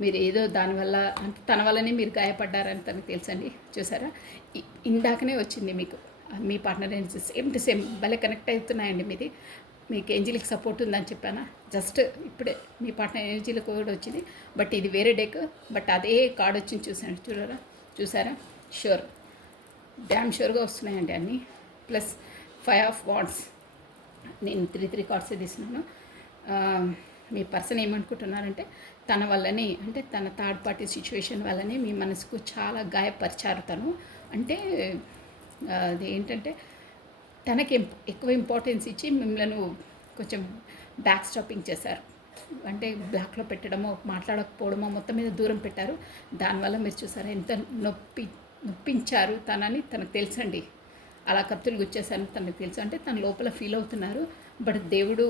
మీరు ఏదో దానివల్ల అంటే తన వల్లనే మీరు గాయపడ్డారని తనకు తెలుసండి. చూసారా, ఇందాకనే వచ్చింది మీకు మీ partner energy same to same భలే కనెక్ట్ అవుతున్నాయండి. మీకు ఏంజిలిక్ సపోర్ట్ ఉందని చెప్పానా, జస్ట్ ఇప్పుడే మీ పార్ట్నర్ ఎనర్జీలో కూడా వచ్చింది. బట్ ఇది వేరే డెక్, బట్ అదే కార్డ్ వచ్చింది చూసారా. షూర్, డ్యామ్ షూర్గా వస్తున్నాయండి అన్నీ. Plus 5 of wands. నేను 3 కార్డ్సే తీసుకున్నాను. మీ పర్సన్ ఏమనుకుంటున్నారంటే తన వల్లనే, అంటే తన థర్డ్ పార్టీ సిచ్యువేషన్ వల్లనే మీ మనసుకు చాలా గాయపరిచారు తను. అంటే అది ఏంటంటే తనకి ఎక్కువ ఇంపార్టెన్స్ ఇచ్చి మిమ్మల్ని కొంచెం బ్యాక్ స్టాపింగ్ చేశారు. అంటే బ్లాక్లో పెట్టడమో, మాట్లాడకపోవడమో, మొత్తం మీద దూరం పెట్టారు. దానివల్ల మీరు చూసారా ఎంత నొప్పించారు తనని తనకు తెలుసండి. అలా కత్తులు గుచ్చేసారని తనకు తెలుసు. అంటే తన లోపల ఫీల్ అవుతున్నారు. బట్ దేవుడు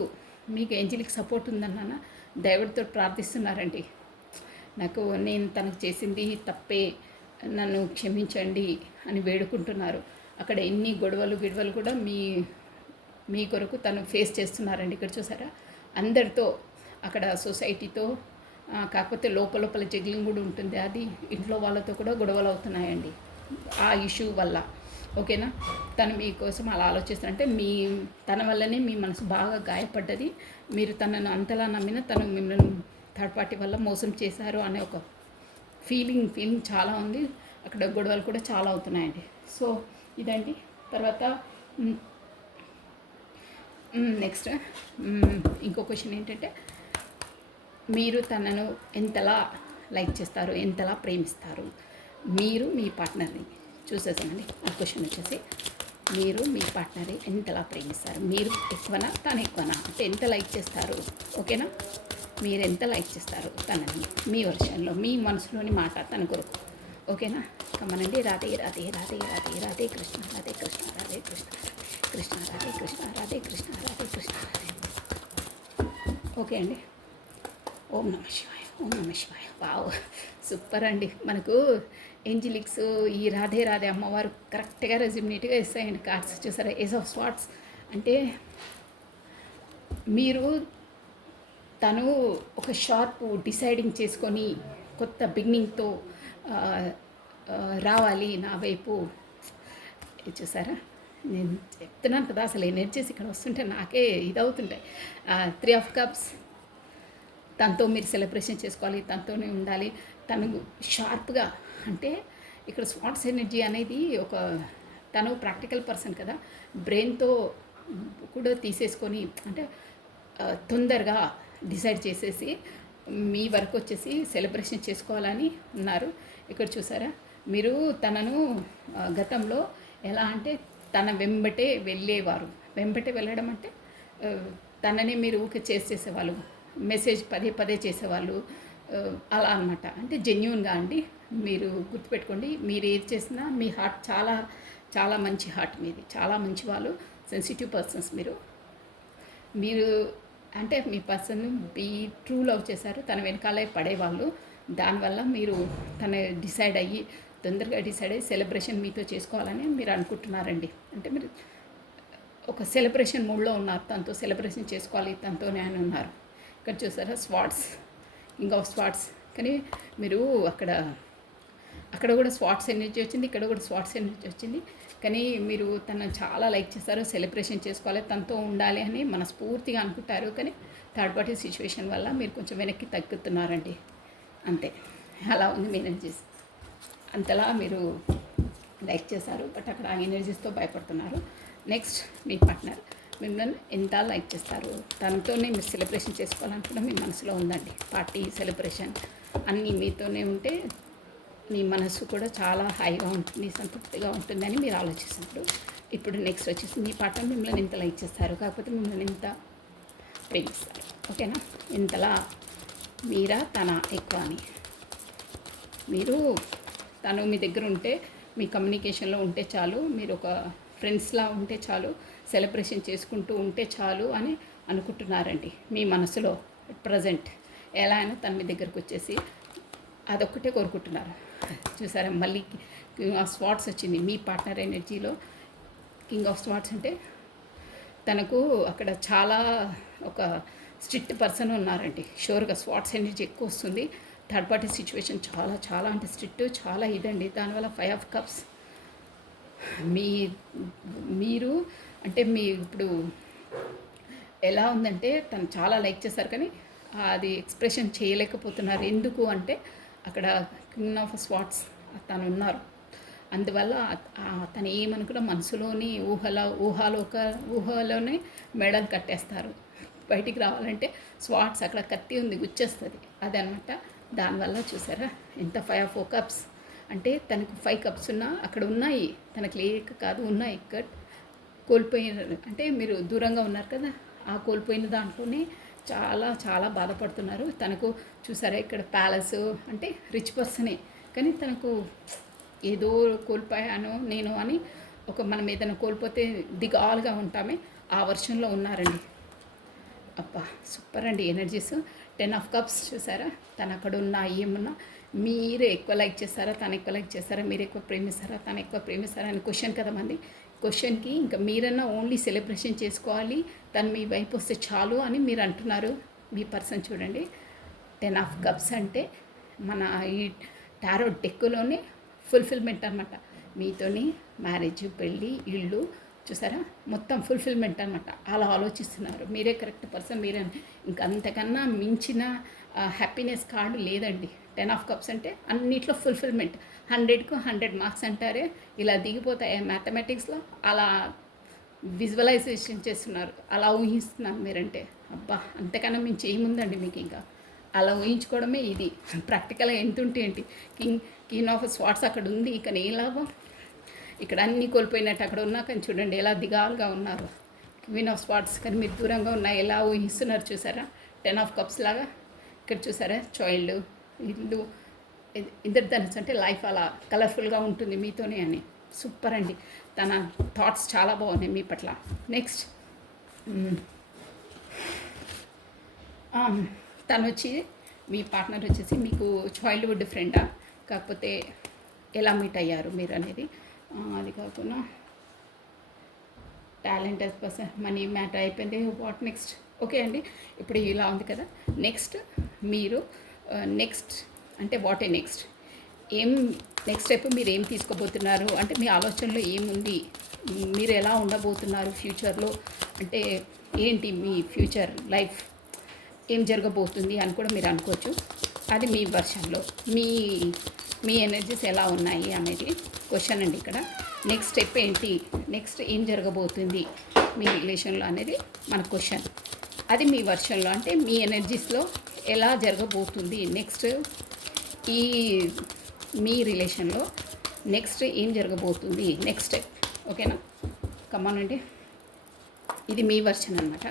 మీకు ఏంజిలిక్ సపోర్ట్ ఉందన్న దేవుడితో ప్రార్థిస్తున్నారండి. నేను తనకు చేసింది తప్పే, నన్ను క్షమించండి అని వేడుకుంటున్నారు. అక్కడ ఎన్ని గొడవలు కూడా మీ కొరకు తను ఫేస్ చేస్తున్నారండి. ఇక్కడ చూసారా, అందరితో, అక్కడ సొసైటీతో, కాకపోతే లోపల జగ్లింగ్ కూడా ఉంటుంది. అది ఇంట్లో వాళ్ళతో కూడా గొడవలు అవుతున్నాయండి ఆ ఇష్యూ వల్ల. ఓకేనా, తను మీకోసం అలా ఆలోచిస్తారంటే తన వల్లనే మీ మనసు బాగా గాయపడ్డది. మీరు తనను అంతలా నమ్మిన తను మిమ్మల్ని థర్డ్ పార్టీ వల్ల మోసం చేశారు అనే ఒక ఫీలింగ్ చాలా ఉంది. అక్కడ గొడవలు కూడా చాలా అవుతున్నాయండి. సో ఇదండి. తర్వాత నెక్స్ట్ ఇంకో క్వశ్చన్ ఏంటంటే మీరు తనను ఎంతలా లైక్ చేస్తారు, ఎంతలా ప్రేమిస్తారు, మీరు మీ పార్ట్నర్ని చూసేసామండి. ఆ క్వశ్చన్ వచ్చేసి మీరు మీ పార్ట్నర్ని ఎంతలా ప్రేమిస్తారు, మీరు ఎక్కువనా తను ఎక్కువనా, అంటే ఎంత లైక్ చేస్తారు. ఓకేనా, మీరు ఎంత లైక్ చేస్తారు తనని, మీ వర్షన్లో మీ మనసులోని మాట తన కొరకు. ఓకేనా, కమ్మనండి. రాధే రాధే రాధే రాధే రాధే కృష్ణ, రాధే కృష్ణ, రాధే కృష్ణ, కృష్ణ రాధే కృష్ణ, రాధే కృష్ణ, రాధే కృష్ణ. ఓకే అండి. ఓం నమ శివాయ, ఓం నమ శివాయ. వావ్, సూపర్ అండి. మనకు ఏంజిలిక్స్ ఈ రాధే రాధే అమ్మవారు కరెక్ట్గా రెజ్యూమినేట్గా ఇస్తాయండి కార్డ్స్. చూసారా, ఏస్ ఆఫ్ స్వార్డ్స్. అంటే తను ఒక షార్ప్ డిసైడింగ్ చేసుకొని కొత్త బిగినింగ్తో రావాలి నా వైపు. చూసారా, నేను చెప్తున్నాను కదా, అసలు ఎనర్జీస్ ఇక్కడ వస్తుంటే నాకే ఇదవుతుంటాయి. 3 ఆఫ్ కప్స్. తనతో మీరు సెలబ్రేషన్ చేసుకోవాలి, తనతోనే ఉండాలి. తను షార్ప్గా, అంటే ఇక్కడ స్వాట్స్ ఎనర్జీ అనేది తను ప్రాక్టికల్ పర్సన్ కదా, బ్రెయిన్తో కూడా తీసేసుకొని, అంటే తొందరగా డిసైడ్ చేసేసి మీ వరకు వచ్చేసి సెలబ్రేషన్ చేసుకోవాలని ఉన్నారు. ఇక్కడ చూసారా, మీరు తనను గతంలో ఎలా అంటే తన వెంబటే వెళ్ళేవారు. వెంబటే వెళ్ళడం అంటే తనని మీరు ఊరికే చేసేసేవాళ్ళు, మెసేజ్ పదే పదే చేసేవాళ్ళు, అలా అనమాట. అంటే జెన్యూన్గా అండి, మీరు గుర్తుపెట్టుకోండి, మీరు ఏది చేసినా మీ హార్ట్ చాలా చాలా మంచి హార్ట్ మీది, చాలా మంచి వాళ్ళు, సెన్సిటివ్ పర్సన్స్ మీరు అంటే మీ పర్సన్ మీ ట్రూ లవ్ చేశారు, తన వెనకాలే పడేవాళ్ళు. దానివల్ల మీరు తన డిసైడ్ అయ్యి తొందరగా డిసైడ్ అయ్యి సెలబ్రేషన్ మీతో చేసుకోవాలని మీరు అనుకుంటున్నారండి. అంటే మీరు ఒక సెలబ్రేషన్ మూడ్లో ఉన్నారు, తనతో సెలబ్రేషన్ చేసుకోవాలి తనతోనే అని ఉన్నారు. ఇక్కడ చూసారా, స్వాట్స్, కింగ్ ఆఫ్ స్వాట్స్. కానీ మీరు అక్కడ కూడా స్వాట్స్ ఎనర్జీ వచ్చింది, ఇక్కడ కూడా స్వాట్స్ ఎనర్జీ వచ్చింది. కానీ మీరు తనను చాలా లైక్ చేస్తారు, సెలబ్రేషన్ చేసుకోవాలి, తనతో ఉండాలి అని మనస్ఫూర్తిగా అనుకుంటారు. కానీ థర్డ్ పార్టీ సిచ్యువేషన్ వల్ల మీరు కొంచెం వెనక్కి తగ్గుతున్నారండి, అంతే. అలా ఉంది మీ ఎనర్జీస్. అంతలా మీరు లైక్ చేశారు, బట్ అక్కడ ఆ ఎనర్జీస్తో భయపడుతున్నారు. నెక్స్ట్ మీ పార్ట్నర్ మిమ్మల్ని ఎంత లైక్ చేస్తారు, తనతోనే మీరు సెలబ్రేషన్ చేసుకోవాలనుకున్న మీ మనసులో ఉందండి. పార్టీ, సెలబ్రేషన్ అన్నీ మీతోనే ఉంటే మీ మనసు కూడా చాలా హాయిగా ఉంటుంది, సంతృప్తిగా ఉంటుందని మీరు ఆలోచిస్తున్నారు. ఇప్పుడు నెక్స్ట్ వచ్చేసి మీ పార్ట్నర్ మిమ్మల్ని ఎంత లైక్ చేస్తారు, కాకపోతే మిమ్మల్ని ఎంత ప్రేమిస్తారు. ఓకేనా, ఇంతలా మీరా తన ఎక్కువ అని. మీరు తను మీ దగ్గర ఉంటే, మీ కమ్యూనికేషన్లో ఉంటే చాలు, మీరు ఒక ఫ్రెండ్స్లా ఉంటే చాలు, సెలబ్రేషన్ చేసుకుంటూ ఉంటే చాలు అని అనుకుంటున్నారండి మీ మనసులో. ప్రజెంట్ ఎలా అయినా తన మీ దగ్గరకు వచ్చేసి అదొక్కటే కోరుకుంటున్నారు. చూసారా, మళ్ళీ కింగ్ ఆఫ్ స్వాట్స్ వచ్చింది మీ పార్ట్నర్ ఎనర్జీలో. కింగ్ ఆఫ్ స్వాట్స్ అంటే తనకు అక్కడ చాలా ఒక స్ట్రిక్ట్ పర్సన్ ఉన్నారండి. షూర్గా స్వాట్స్ ఎనర్జీ ఎక్కువ వస్తుంది. థర్డ్ పార్టీ సిచ్యువేషన్ చాలా చాలా అంటే స్ట్రిక్ట్, చాలా ఇదండి. దానివల్ల 5 ఆఫ్ కప్స్. మీరు అంటే మీ ఇప్పుడు ఎలా ఉందంటే తను చాలా లైక్ చేస్తారు, కానీ అది ఎక్స్ప్రెషన్ చేయలేకపోతున్నారు. ఎందుకు అంటే అక్కడ కింగ్ ఆఫ్ స్వాట్స్ తను ఉన్నారు. అందువల్ల తను ఏమనుకున్న మనసులోని ఊహలోనే మెడలు కట్టేస్తారు. బయటికి రావాలంటే స్వాట్స్ అక్కడ కత్తి ఉంది, గుచ్చేస్తుంది, అదనమాట. దానివల్ల చూసారా ఎంత 5 ఆఫ్ కప్స్ అంటే తనకు 5 కప్స్ ఉన్నా అక్కడ ఉన్నాయి, తనకు లేక కాదు, ఉన్నాయి. కోల్పోయిన అంటే మీరు దూరంగా ఉన్నారు కదా, ఆ కోల్పోయిన దాంట్లోనే చాలా చాలా బాధపడుతున్నారు. తనకు చూసారా ఇక్కడ ప్యాలెస్ అంటే రిచ్ పర్సనే, కానీ తనకు ఏదో కోల్పోయాను నేను అని మనం ఏదైనా కోల్పోతే దిగాలుగా ఉంటామే, ఆ వర్షంలో ఉన్నారండి. అబ్బా సూపర్ అండి ఎనర్జీస్. 10 ఆఫ్ కప్స్ చూసారా, తను అక్కడ ఉన్నా ఏమున్నా మీరు ఎక్కువ లైక్ చేస్తారా, తను ఎక్కువ లైక్ చేస్తారా, మీరు ఎక్కువ ప్రేమిస్తారా, తను ఎక్కువ ప్రేమిస్తారా అని క్వశ్చన్ కదా మంది. క్వశ్చన్కి ఇంకా మీరన్నా ఓన్లీ సెలబ్రేషన్ చేసుకోవాలి, తను మీ వైపు వస్తే చాలు అని మీరు అంటున్నారు. మీ పర్సన్ చూడండి, 10 ఆఫ్ కప్స్ అంటే మన ఈ టారో డెక్కులోనే ఫుల్ఫిల్మెంట్ అనమాట. మీతోని మ్యారేజ్, పెళ్ళి, ఇల్లు చూసారా, మొత్తం ఫుల్ఫిల్మెంట్ అనమాట. అలా ఆలోచిస్తున్నారు. మీరే కరెక్ట్ పర్సన్, మీరే. ఇంకా అంతకన్నా మించిన హ్యాపీనెస్ కార్డు లేదండి. 10 ఆఫ్ కప్స్ అంటే అన్నిట్లో ఫుల్ఫిల్మెంట్. 100కు 100 మార్క్స్ అంటారే, ఇలా దిగిపోతాయి మ్యాథమెటిక్స్లో. అలా విజువలైజేషన్ చేస్తున్నారు, అలా ఊహిస్తున్నారు మీరంటే. అబ్బా అంతకన్నా మించి ఏముందండి మీకు. ఇంకా అలా ఊహించుకోవడమే ఇది. ప్రాక్టికల్గా ఎంత ఉంటే ఏంటి. కింగ్ ఆఫ్ స్వాట్స్ అక్కడ ఉంది, కానీ ఏం లాభం. ఇక్కడ అన్నీ కోల్పోయినట్టు అక్కడ ఉన్నా, కానీ చూడండి ఎలా దిగాలుగా ఉన్నారు. క్వీన్ ఆఫ్ స్వాట్స్, కానీ మీరు దూరంగా ఉన్నా ఎలా ఊహిస్తున్నారు చూసారా. 10 ఆఫ్ కప్స్ లాగా ఇక్కడ చూసారా, చైల్డ్, ఇల్లు, ఇంద్రధనుస్సు అంటే లైఫ్ అలా కలర్ఫుల్గా ఉంటుంది మీతోనే అని. సూపర్ అండి, తన థాట్స్ చాలా బాగున్నాయి మీ పట్ల. నెక్స్ట్ తను వచ్చి మీ పార్ట్నర్ వచ్చేసి మీకు చైల్డ్హుడ్ ఫ్రెండా, కాకపోతే ఎలా మీట్ అయ్యారు మీరు అనేది. అది కాకుండా talent as person, money matter అయిపోయింది. What next? ఓకే అండి, ఇప్పుడు ఇలా ఉంది కదా. నెక్స్ట్ మీరు నెక్స్ట్ అంటే what a next, next step మీరు ఏం తీసుకోబోతున్నారు అంటే మీ ఆలోచనలో ఏముంది, మీరు ఎలా ఉండబోతున్నారు ఫ్యూచర్లో, అంటే ఏంటి మీ ఫ్యూచర్ లైఫ్ ఏం జరగబోతుంది అని కూడా మీరు అనుకోవచ్చు. అది మీ వర్షన్లో మీ ఎనర్జీస్ ఎలా ఉన్నాయి అనేది క్వశ్చన్ అండి ఇక్కడ. నెక్స్ట్ స్టెప్ ఏంటి, నెక్స్ట్ ఏం జరగబోతుంది మీ రిలేషన్లో అనేది మన క్వశ్చన్. అది మీ వర్షన్లో అంటే మీ ఎనర్జీస్లో ఎలా జరగబోతుంది నెక్స్ట్ ఈ మీ రిలేషన్లో నెక్స్ట్ ఏం జరగబోతుంది నెక్స్ట్ స్టెప్. ఓకేనా, కమానండి. ఇది మీ వర్షన్ అనమాట.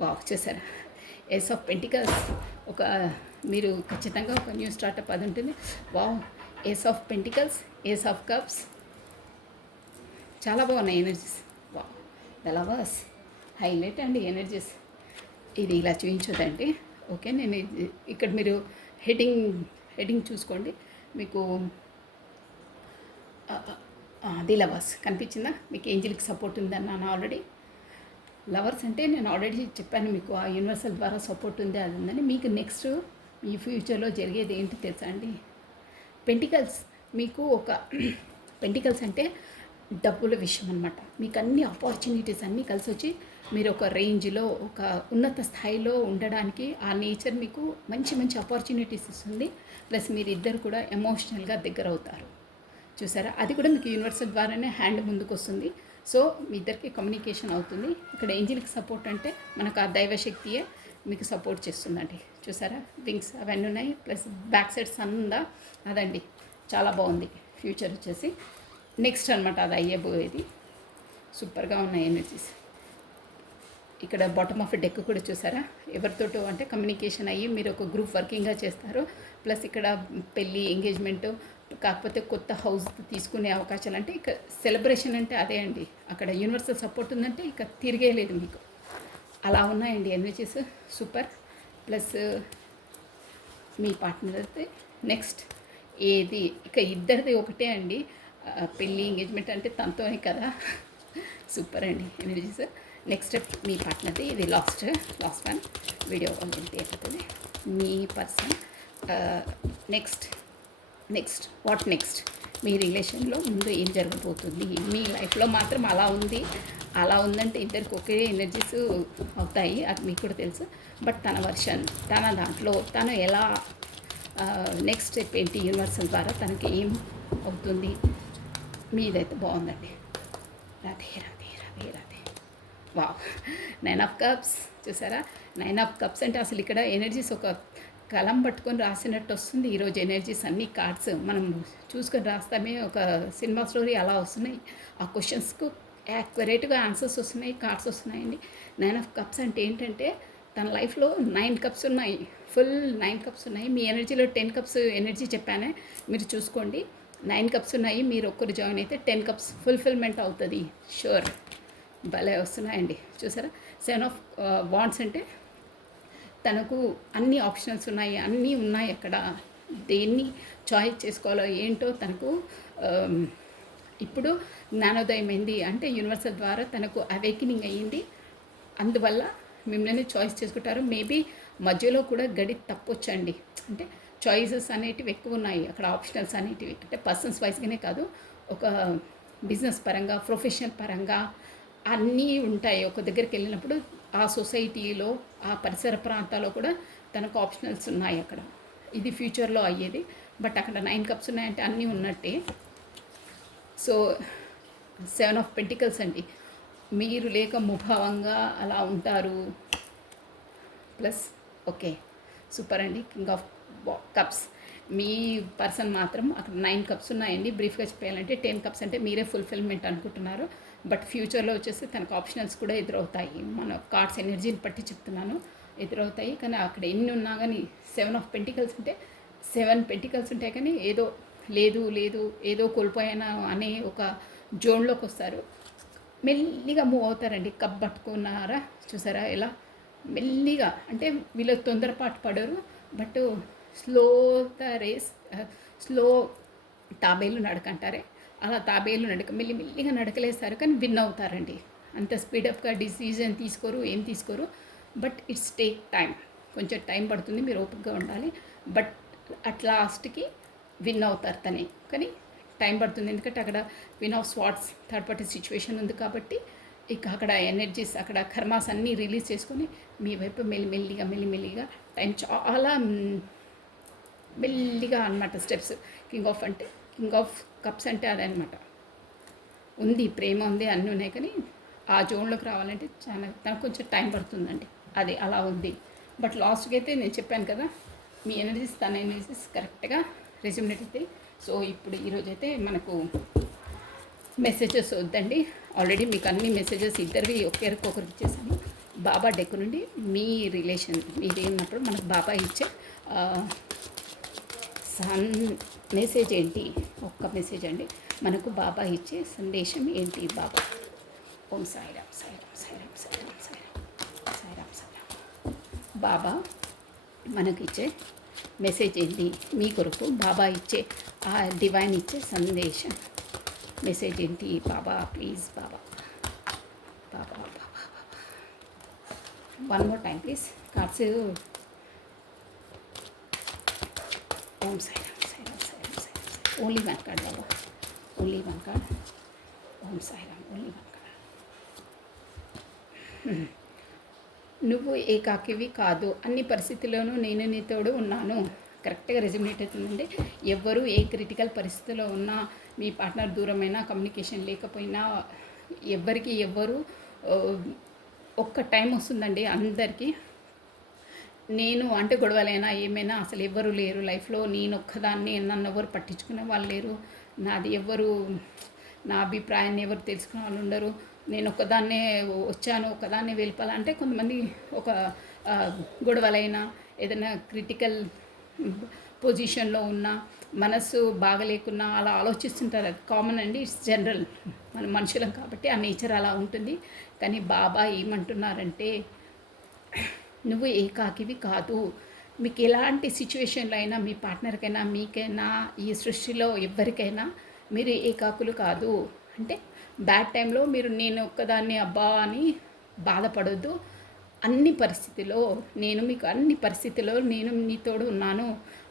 వావ్, చేశారా? Ace of pentacles. ఒక మీరు ఖచ్చితంగా ఒక న్యూ స్టార్టప్ అది ఉంటుంది. Wow, ace of pentacles, ace of cups, చాలా బాగున్నాయి energies. Wow, the lovers highlight అండి ఎనర్జీస్. ఇది ఇలా చూపించదండి. ఓకే, నేను ఇక్కడ మీరు హెడ్డింగ్ చూసుకోండి. మీకు అది లవర్స్ కనిపించిందా? మీకు ఏంజిల్కి సపోర్ట్ ఉందన్నాను ఆల్రెడీ. లవర్స్ అంటే నేను ఆల్రెడీ చెప్పాను మీకు, ఆ యూనివర్సల్ ద్వారా సపోర్ట్ ఉంది అది ఉందని. మీకు నెక్స్ట్ మీ ఫ్యూచర్లో జరిగేది ఏంటి తెలుసా అండి? పెంటికల్స్. మీకు ఒక పెంటికల్స్ అంటే డబ్బుల విషయం అనమాట. మీకు అన్ని ఆపర్చునిటీస్ అన్నీ కలిసి వచ్చి మీరు ఒక రేంజ్లో ఒక ఉన్నత స్థాయిలో ఉండడానికి ఆ నేచర్ మీకు మంచి మంచి ఆపర్చునిటీస్ ఇస్తుంది. ప్లస్ మీరు ఇద్దరు కూడా ఎమోషనల్గా దగ్గర అవుతారు. చూసారా? అది కూడా మీకు యూనివర్సల్ ద్వారానే హ్యాండ్ ముందుకు వస్తుంది. సో మీ ఇద్దరికి కమ్యూనికేషన్ అవుతుంది. ఇక్కడ ఏంజిల్కి సపోర్ట్ అంటే మనకు ఆ దైవశక్తియే మీకు సపోర్ట్ చేస్తుందండి. చూసారా? వింగ్స్ అవన్నీ ఉన్నాయి. ప్లస్ బ్యాక్ సైడ్ సన్ ఉందా, అదండి చాలా బాగుంది. ఫ్యూచర్ వచ్చేసి నెక్స్ట్ అనమాట అది అయ్యబోయేది. సూపర్గా ఉన్నాయి ఎనర్జీస్. ఇక్కడ బాటమ్ ఆఫ్ డెక్ కూడా చూసారా? ఎవరితోటో అంటే కమ్యూనికేషన్ అయ్యి మీరు ఒక గ్రూప్ వర్కింగ్గా చేస్తారు. ప్లస్ ఇక్కడ పెళ్ళి, ఎంగేజ్మెంట్, కాకపోతే కొత్త హౌస్ తీసుకునే అవకాశాలు. అంటే ఇక సెలబ్రేషన్ అంటే అదే అండి. అక్కడ యూనివర్సల్ సపోర్ట్ ఉందంటే ఇక తిరిగేలేదు మీకు. అలా ఉన్నాయండి ఎనర్జీస్. సూపర్. ప్లస్ మీ పార్ట్నర్ అయితే నెక్స్ట్ ఏది ఇక ఇద్దరిది ఒకటే అండి. పెళ్ళి, ఎంగేజ్మెంట్ అంటే తనతోనే కదా. సూపర్ అండి ఎనర్జీస్. నెక్స్ట్ మీ పార్ట్నర్ది ఇది లాస్ట్ వన్ వీడియో కంటెంట్ అయిపోతుంది. మీ పర్సన్ నెక్స్ట్ వాట్ నెక్స్ట్ మీ రిలేషన్లో ముందు ఏం జరగబోతుంది? మీ లైఫ్లో మాత్రం అలా ఉందంటే ఇద్దరికి ఒకే ఎనర్జీస్ అవుతాయి, అది మీకు కూడా తెలుసు. బట్ తన వర్షన్, తన దాంట్లో తను ఎలా నెక్స్ట్ స్టెప్ ఏంటి యూనివర్సల్ ద్వారా తనకి ఏం అవుతుంది, మీదైతే బాగుందండి. Radhe Radhe Radhe Radhe. Wow, 9 of cups. చూసారా? 9 ఆఫ్ కప్స్ అంటే అసలు ఇక్కడ ఎనర్జీస్ ఒక కలం పట్టుకొని రాసినట్టు వస్తుంది. ఈరోజు ఎనర్జీస్ అన్ని కార్డ్స్ మనం చూసుకొని రాస్తామే, ఒక సినిమా స్టోరీ అలా వస్తున్నాయి. ఆ క్వశ్చన్స్కు యాక్యురేట్గా ఆన్సర్స్ వస్తున్నాయి, కార్డ్స్ వస్తున్నాయండి. 9 ఆఫ్ కప్స్ అంటే ఏంటంటే తన లైఫ్లో 9 కప్స్ ఉన్నాయి, ఫుల్ 9 కప్స్ ఉన్నాయి. మీ ఎనర్జీలో 10 కప్స్ ఎనర్జీ చెప్పానే, మీరు చూసుకోండి. 9 కప్స్ ఉన్నాయి. మీరు ఒక్కరు జాయిన్ అయితే 10 కప్స్ ఫుల్ఫిల్మెంట్ అవుతుంది, షూర్. భలే వస్తున్నాయండి. చూసారా? 7 ఆఫ్ వాండ్స్ అంటే తనకు అన్ని ఆప్షనల్స్ ఉన్నాయి, అన్నీ ఉన్నాయి అక్కడ. దేన్ని చాయిస్ చేసుకోవాలో ఏంటో తనకు ఇప్పుడు జ్ఞానోదయం అయింది. అంటే యూనివర్సల్ ద్వారా తనకు అవేకినింగ్ అయ్యింది. అందువల్ల మిమ్మల్ని చాయిస్ చేసుకుంటారు. మేబీ మధ్యలో కూడా గడి తప్పొచ్చండి. అంటే చాయిసెస్ అనేటివి ఎక్కువ ఉన్నాయి అక్కడ, ఆప్షనల్స్ అనేటివి. అంటే పర్సన్స్ వైజ్గానే కాదు, ఒక బిజినెస్ పరంగా, ప్రొఫెషనల్ పరంగా అన్నీ ఉంటాయి. ఒక దగ్గరికి వెళ్ళినప్పుడు ఆ సొసైటీలో, ఆ పరిసర ప్రాంతాల్లో కూడా తనకు ఆప్షనల్స్ ఉన్నాయి అక్కడ. ఇది ఫ్యూచర్లో అయ్యేది. బట్ అక్కడ 9 కప్స్ ఉన్నాయంటే అన్నీ ఉన్నట్టే. సో 7 ఆఫ్ పెంటికల్స్ అండి. మీరు లేక ముభావంగా అలా ఉంటారు. ప్లస్ ఓకే, సూపర్ అండి. King of cups. Me person మాత్రం అక్కడ 9 కప్స్ ఉన్నాయండి. బ్రీఫ్గా చెప్పాలంటే 10 కప్స్ అంటే మీరే ఫుల్ఫిల్మెంట్ అనుకుంటున్నారు. బట్ ఫ్యూచర్లో వచ్చేసి తనకు ఆప్షనల్స్ కూడా ఎదురవుతాయి. మన కార్డ్స్ ఎనర్జీని బట్టి చెప్తున్నాను, ఎదురవుతాయి. కానీ అక్కడ ఎన్ని ఉన్నా కానీ 7 ఆఫ్ పెంటికల్స్ అంటే 7 పెంటికల్స్ ఉంటాయి, కానీ ఏదో లేదు ఏదో కోల్పోయానా అనే ఒక జోన్లోకి వస్తారు. మెల్లిగా మూవ్ అవుతారండి. కప్ పట్టుకున్నారా? చూసారా ఎలా మెల్లిగా? అంటే వీళ్ళు తొందరపాటు పడరు, but slow the race, slow తాబేలు నడక అంటారే, అలా తాబేలు నడక మెల్లిగా నడకలేస్తారు, కానీ విన్ అవుతారండి. అంత స్పీడప్గా డిసిజన్ ఏం తీసుకోరు. బట్ ఇట్స్ టేక్ టైం, కొంచెం టైం పడుతుంది, మీరు ఓపికగా ఉండాలి. బట్ అట్ లాస్ట్కి విన్ అవుతారు తనే, కానీ టైం పడుతుంది. ఎందుకంటే అక్కడ win of swords, third party situation ఉంది కాబట్టి ఇక అక్కడ ఎనర్జీస్, అక్కడ కర్మాస్ అన్నీ రిలీజ్ చేసుకొని మీ వైపు మెల్లిమెల్లిగా టైం చాలా మెల్లిగా అనమాట స్టెప్స్. కింగ్ ఆఫ్ కప్స్ అంటే అదనమాట. ఉంది, ప్రేమ ఉంది, అన్నీ ఉన్నాయి, కానీ ఆ జోన్లోకి రావాలంటే చాలా తనకు కొంచెం టైం పడుతుందండి. అది అలా ఉంది. బట్ లాస్ట్కి అయితే నేను చెప్పాను కదా, మీ ఎనర్జీస్ తన ఎనర్జీస్ కరెక్ట్గా రెజ్యూమినేట్ అవుతాయి. సో ఇప్పుడు ఈరోజైతే మనకు మెసేజెస్ వద్దండి, ఆల్రెడీ మీకు అన్ని మెసేజెస్ ఇద్దరివి ఒకరికి ఇచ్చేసాను. బాబా డెక్ నుండి మీ రిలేషన్ మీదేమన్నప్పుడు మనకు బాబా ఇచ్చే మెసేజ్ ఏంటి, ఒక్క మెసేజ్ అండి, మనకు బాబా ఇచ్చే సందేశం ఏంటి. బాబా ఓం సాయిరామ్ సాయిరామ్ సాయిరామ్ సాయిరామ్ సాయిరామ్ సాయిరామ్ సాయిరామ్. బాబా మనకి ఇచ్చే మెసేజ్ ఏంటి, మీ కొరకు బాబా ఇచ్చే ఆ డివైన్ ఇచ్చే సందేశం మెసేజ్ ఏంటి. Baba please, Baba Baba Baba Baba. One more time please. Cards Om Sairam Sairam Sairam Sairam. Only one card Baba, only one card. Om Sairam, only one card. నువ్వు ఏకాకివి కాదు, అన్ని పరిస్థితుల్లోనూ నేను నీతోడు ఉన్నాను. కరెక్ట్గా రెజ్యూమినేట్ అవుతుందండి. ఎవ్వరు ఏ క్రిటికల్ పరిస్థితిలో ఉన్నా, మీ పార్ట్నర్ దూరమైనా, కమ్యూనికేషన్ లేకపోయినా, ఎవ్వరు ఒక్క టైం వస్తుందండి అందరికీ. నేను అంటే గొడవలైనా ఏమైనా అసలు ఎవ్వరు లేరు లైఫ్లో, నేను ఒక్కదాన్ని, నన్ను ఎవరు పట్టించుకునే వాళ్ళు లేరు, నాది ఎవరు, నా అభిప్రాయాన్ని ఎవరు తెలుసుకునే వాళ్ళు ఉండరు, నేను ఒక్కదాన్నే వచ్చాను, ఒక్కదాన్నే వెళ్ళిపోవాలంటే కొంతమంది ఒక గొడవలైనా, ఏదైనా క్రిటికల్ పొజిషన్లో ఉన్న, మనసు బాగలేకున్నా అలా ఆలోచిస్తుంటారు. అది కామన్ అండి, ఇట్స్ జనరల్, మన మనుషులం కాబట్టి ఆ నేచర్ అలా ఉంటుంది. కానీ బాబా ఏమంటున్నారంటే, నువ్వు ఏకాకివి కాదు. మీకు ఎలాంటి సిచ్యువేషన్లో అయినా, మీ పార్ట్నర్కైనా, మీకైనా, ఈ సృష్టిలో ఎవరికైనా మీరు ఏకాకులు కాదు. అంటే బ్యాడ్ టైంలో మీరు నేను ఒక్కదాన్ని అబ్బా అని బాధపడొద్దు. అన్ని పరిస్థితుల్లో అన్ని పరిస్థితుల్లో నేను నీతోడు ఉన్నాను.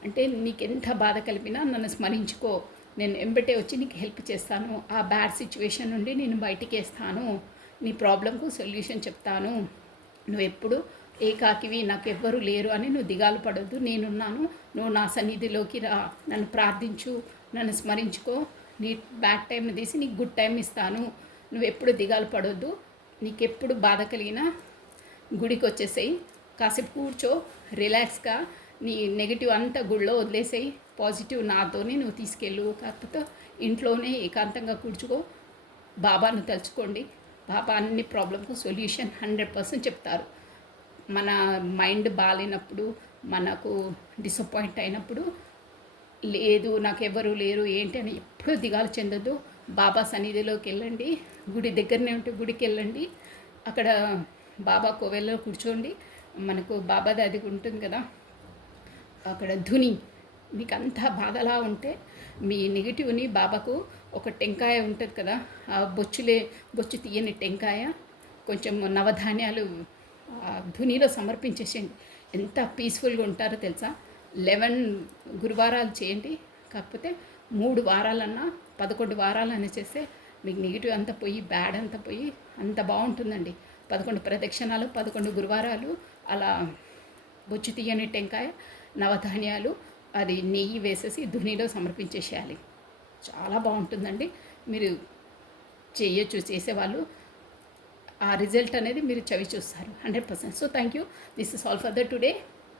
అంటే నీకు ఎంత బాధ కలిపినా నన్ను స్మరించుకో, నేను ఎంబటే వచ్చి నీకు హెల్ప్ చేస్తాను. ఆ బ్యాడ్ సిచ్యువేషన్ నుండి నేను బయటికి వేస్తాను, నీ ప్రాబ్లంకు సొల్యూషన్ చెప్తాను. నువ్వు ఎప్పుడు ఏకాకివి, నాకు ఎవ్వరూ లేరు అని నువ్వు దిగాలు పడొద్దు, నేనున్నాను, నువ్వు నా సన్నిధిలోకి రా, నన్ను ప్రార్థించు, నన్ను స్మరించుకో, నీ బ్యాడ్ టైం తీసి నీకు గుడ్ టైం ఇస్తాను. నువ్వు ఎప్పుడు దిగాలు పడొద్దు, నీకెప్పుడు బాధ కలిగినా గుడికి వచ్చేసేయి, కాసేపు కూర్చో, రిలాక్స్గా నీ నెగిటివ్ అంతా గుడిలో వదిలేసేయి, పాజిటివ్ నాతోనే నువ్వు తీసుకెళ్ళు. కాకపోతే ఇంట్లోనే ఏకాంతంగా కూర్చుకో, బాబాను తలుచుకోండి. బాబా అన్ని ప్రాబ్లంకు సొల్యూషన్ 100% చెప్తారు. మన మైండ్ బాగాలేనప్పుడు, మనకు డిసప్పాయింట్ అయినప్పుడు, లేదు నాకు ఎవరు లేరు ఏంటి అని ఎప్పుడూ దిగాలు చెందొద్దు. బాబా సన్నిధిలోకి వెళ్ళండి, గుడి దగ్గరనే ఉంటే గుడికి వెళ్ళండి, అక్కడ బాబా కోవెల్లో కూర్చోండి. మనకు బాబాది అది ఉంటుంది కదా, అక్కడ ధుని, మీకు అంతా బాధలా ఉంటే మీ నెగిటివ్ని బాబాకు ఒక టెంకాయ ఉంటుంది కదా, ఆ బొచ్చు తీయని టెంకాయ, కొంచెం నవధాన్యాలు ధునిలో సమర్పించేసేయండి. ఎంత పీస్ఫుల్గా ఉంటారో తెలుసా. 11 గురువారాలు చేయండి, కాకపోతే 3 వారాలన్నా 11 వారాలన్నా చేస్తే మీకు నెగిటివ్ అంతా పోయి, బ్యాడ్ అంతా పోయి, అంత బాగుంటుందండి. 11 ప్రదక్షిణాలు, 11 గురువారాలు అలా బొచ్చు తీయని టెంకాయ, నవధాన్యాలు, అది నెయ్యి వేసేసి ధునిలో సమర్పించేసేయాలి. చాలా బాగుంటుందండి. మీరు చేయొచ్చు, చేసేవాళ్ళు ఆ రిజల్ట్ అనేది మీరు చవి చూస్తారు 100%. So thank you. This is all for the today.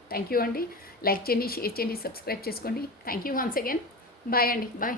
Thank you అండి. లైక్ చేయండి, షేర్ చేయండి, సబ్స్క్రైబ్ చేసుకోండి. Thank you once again. Bye అండి, బాయ్.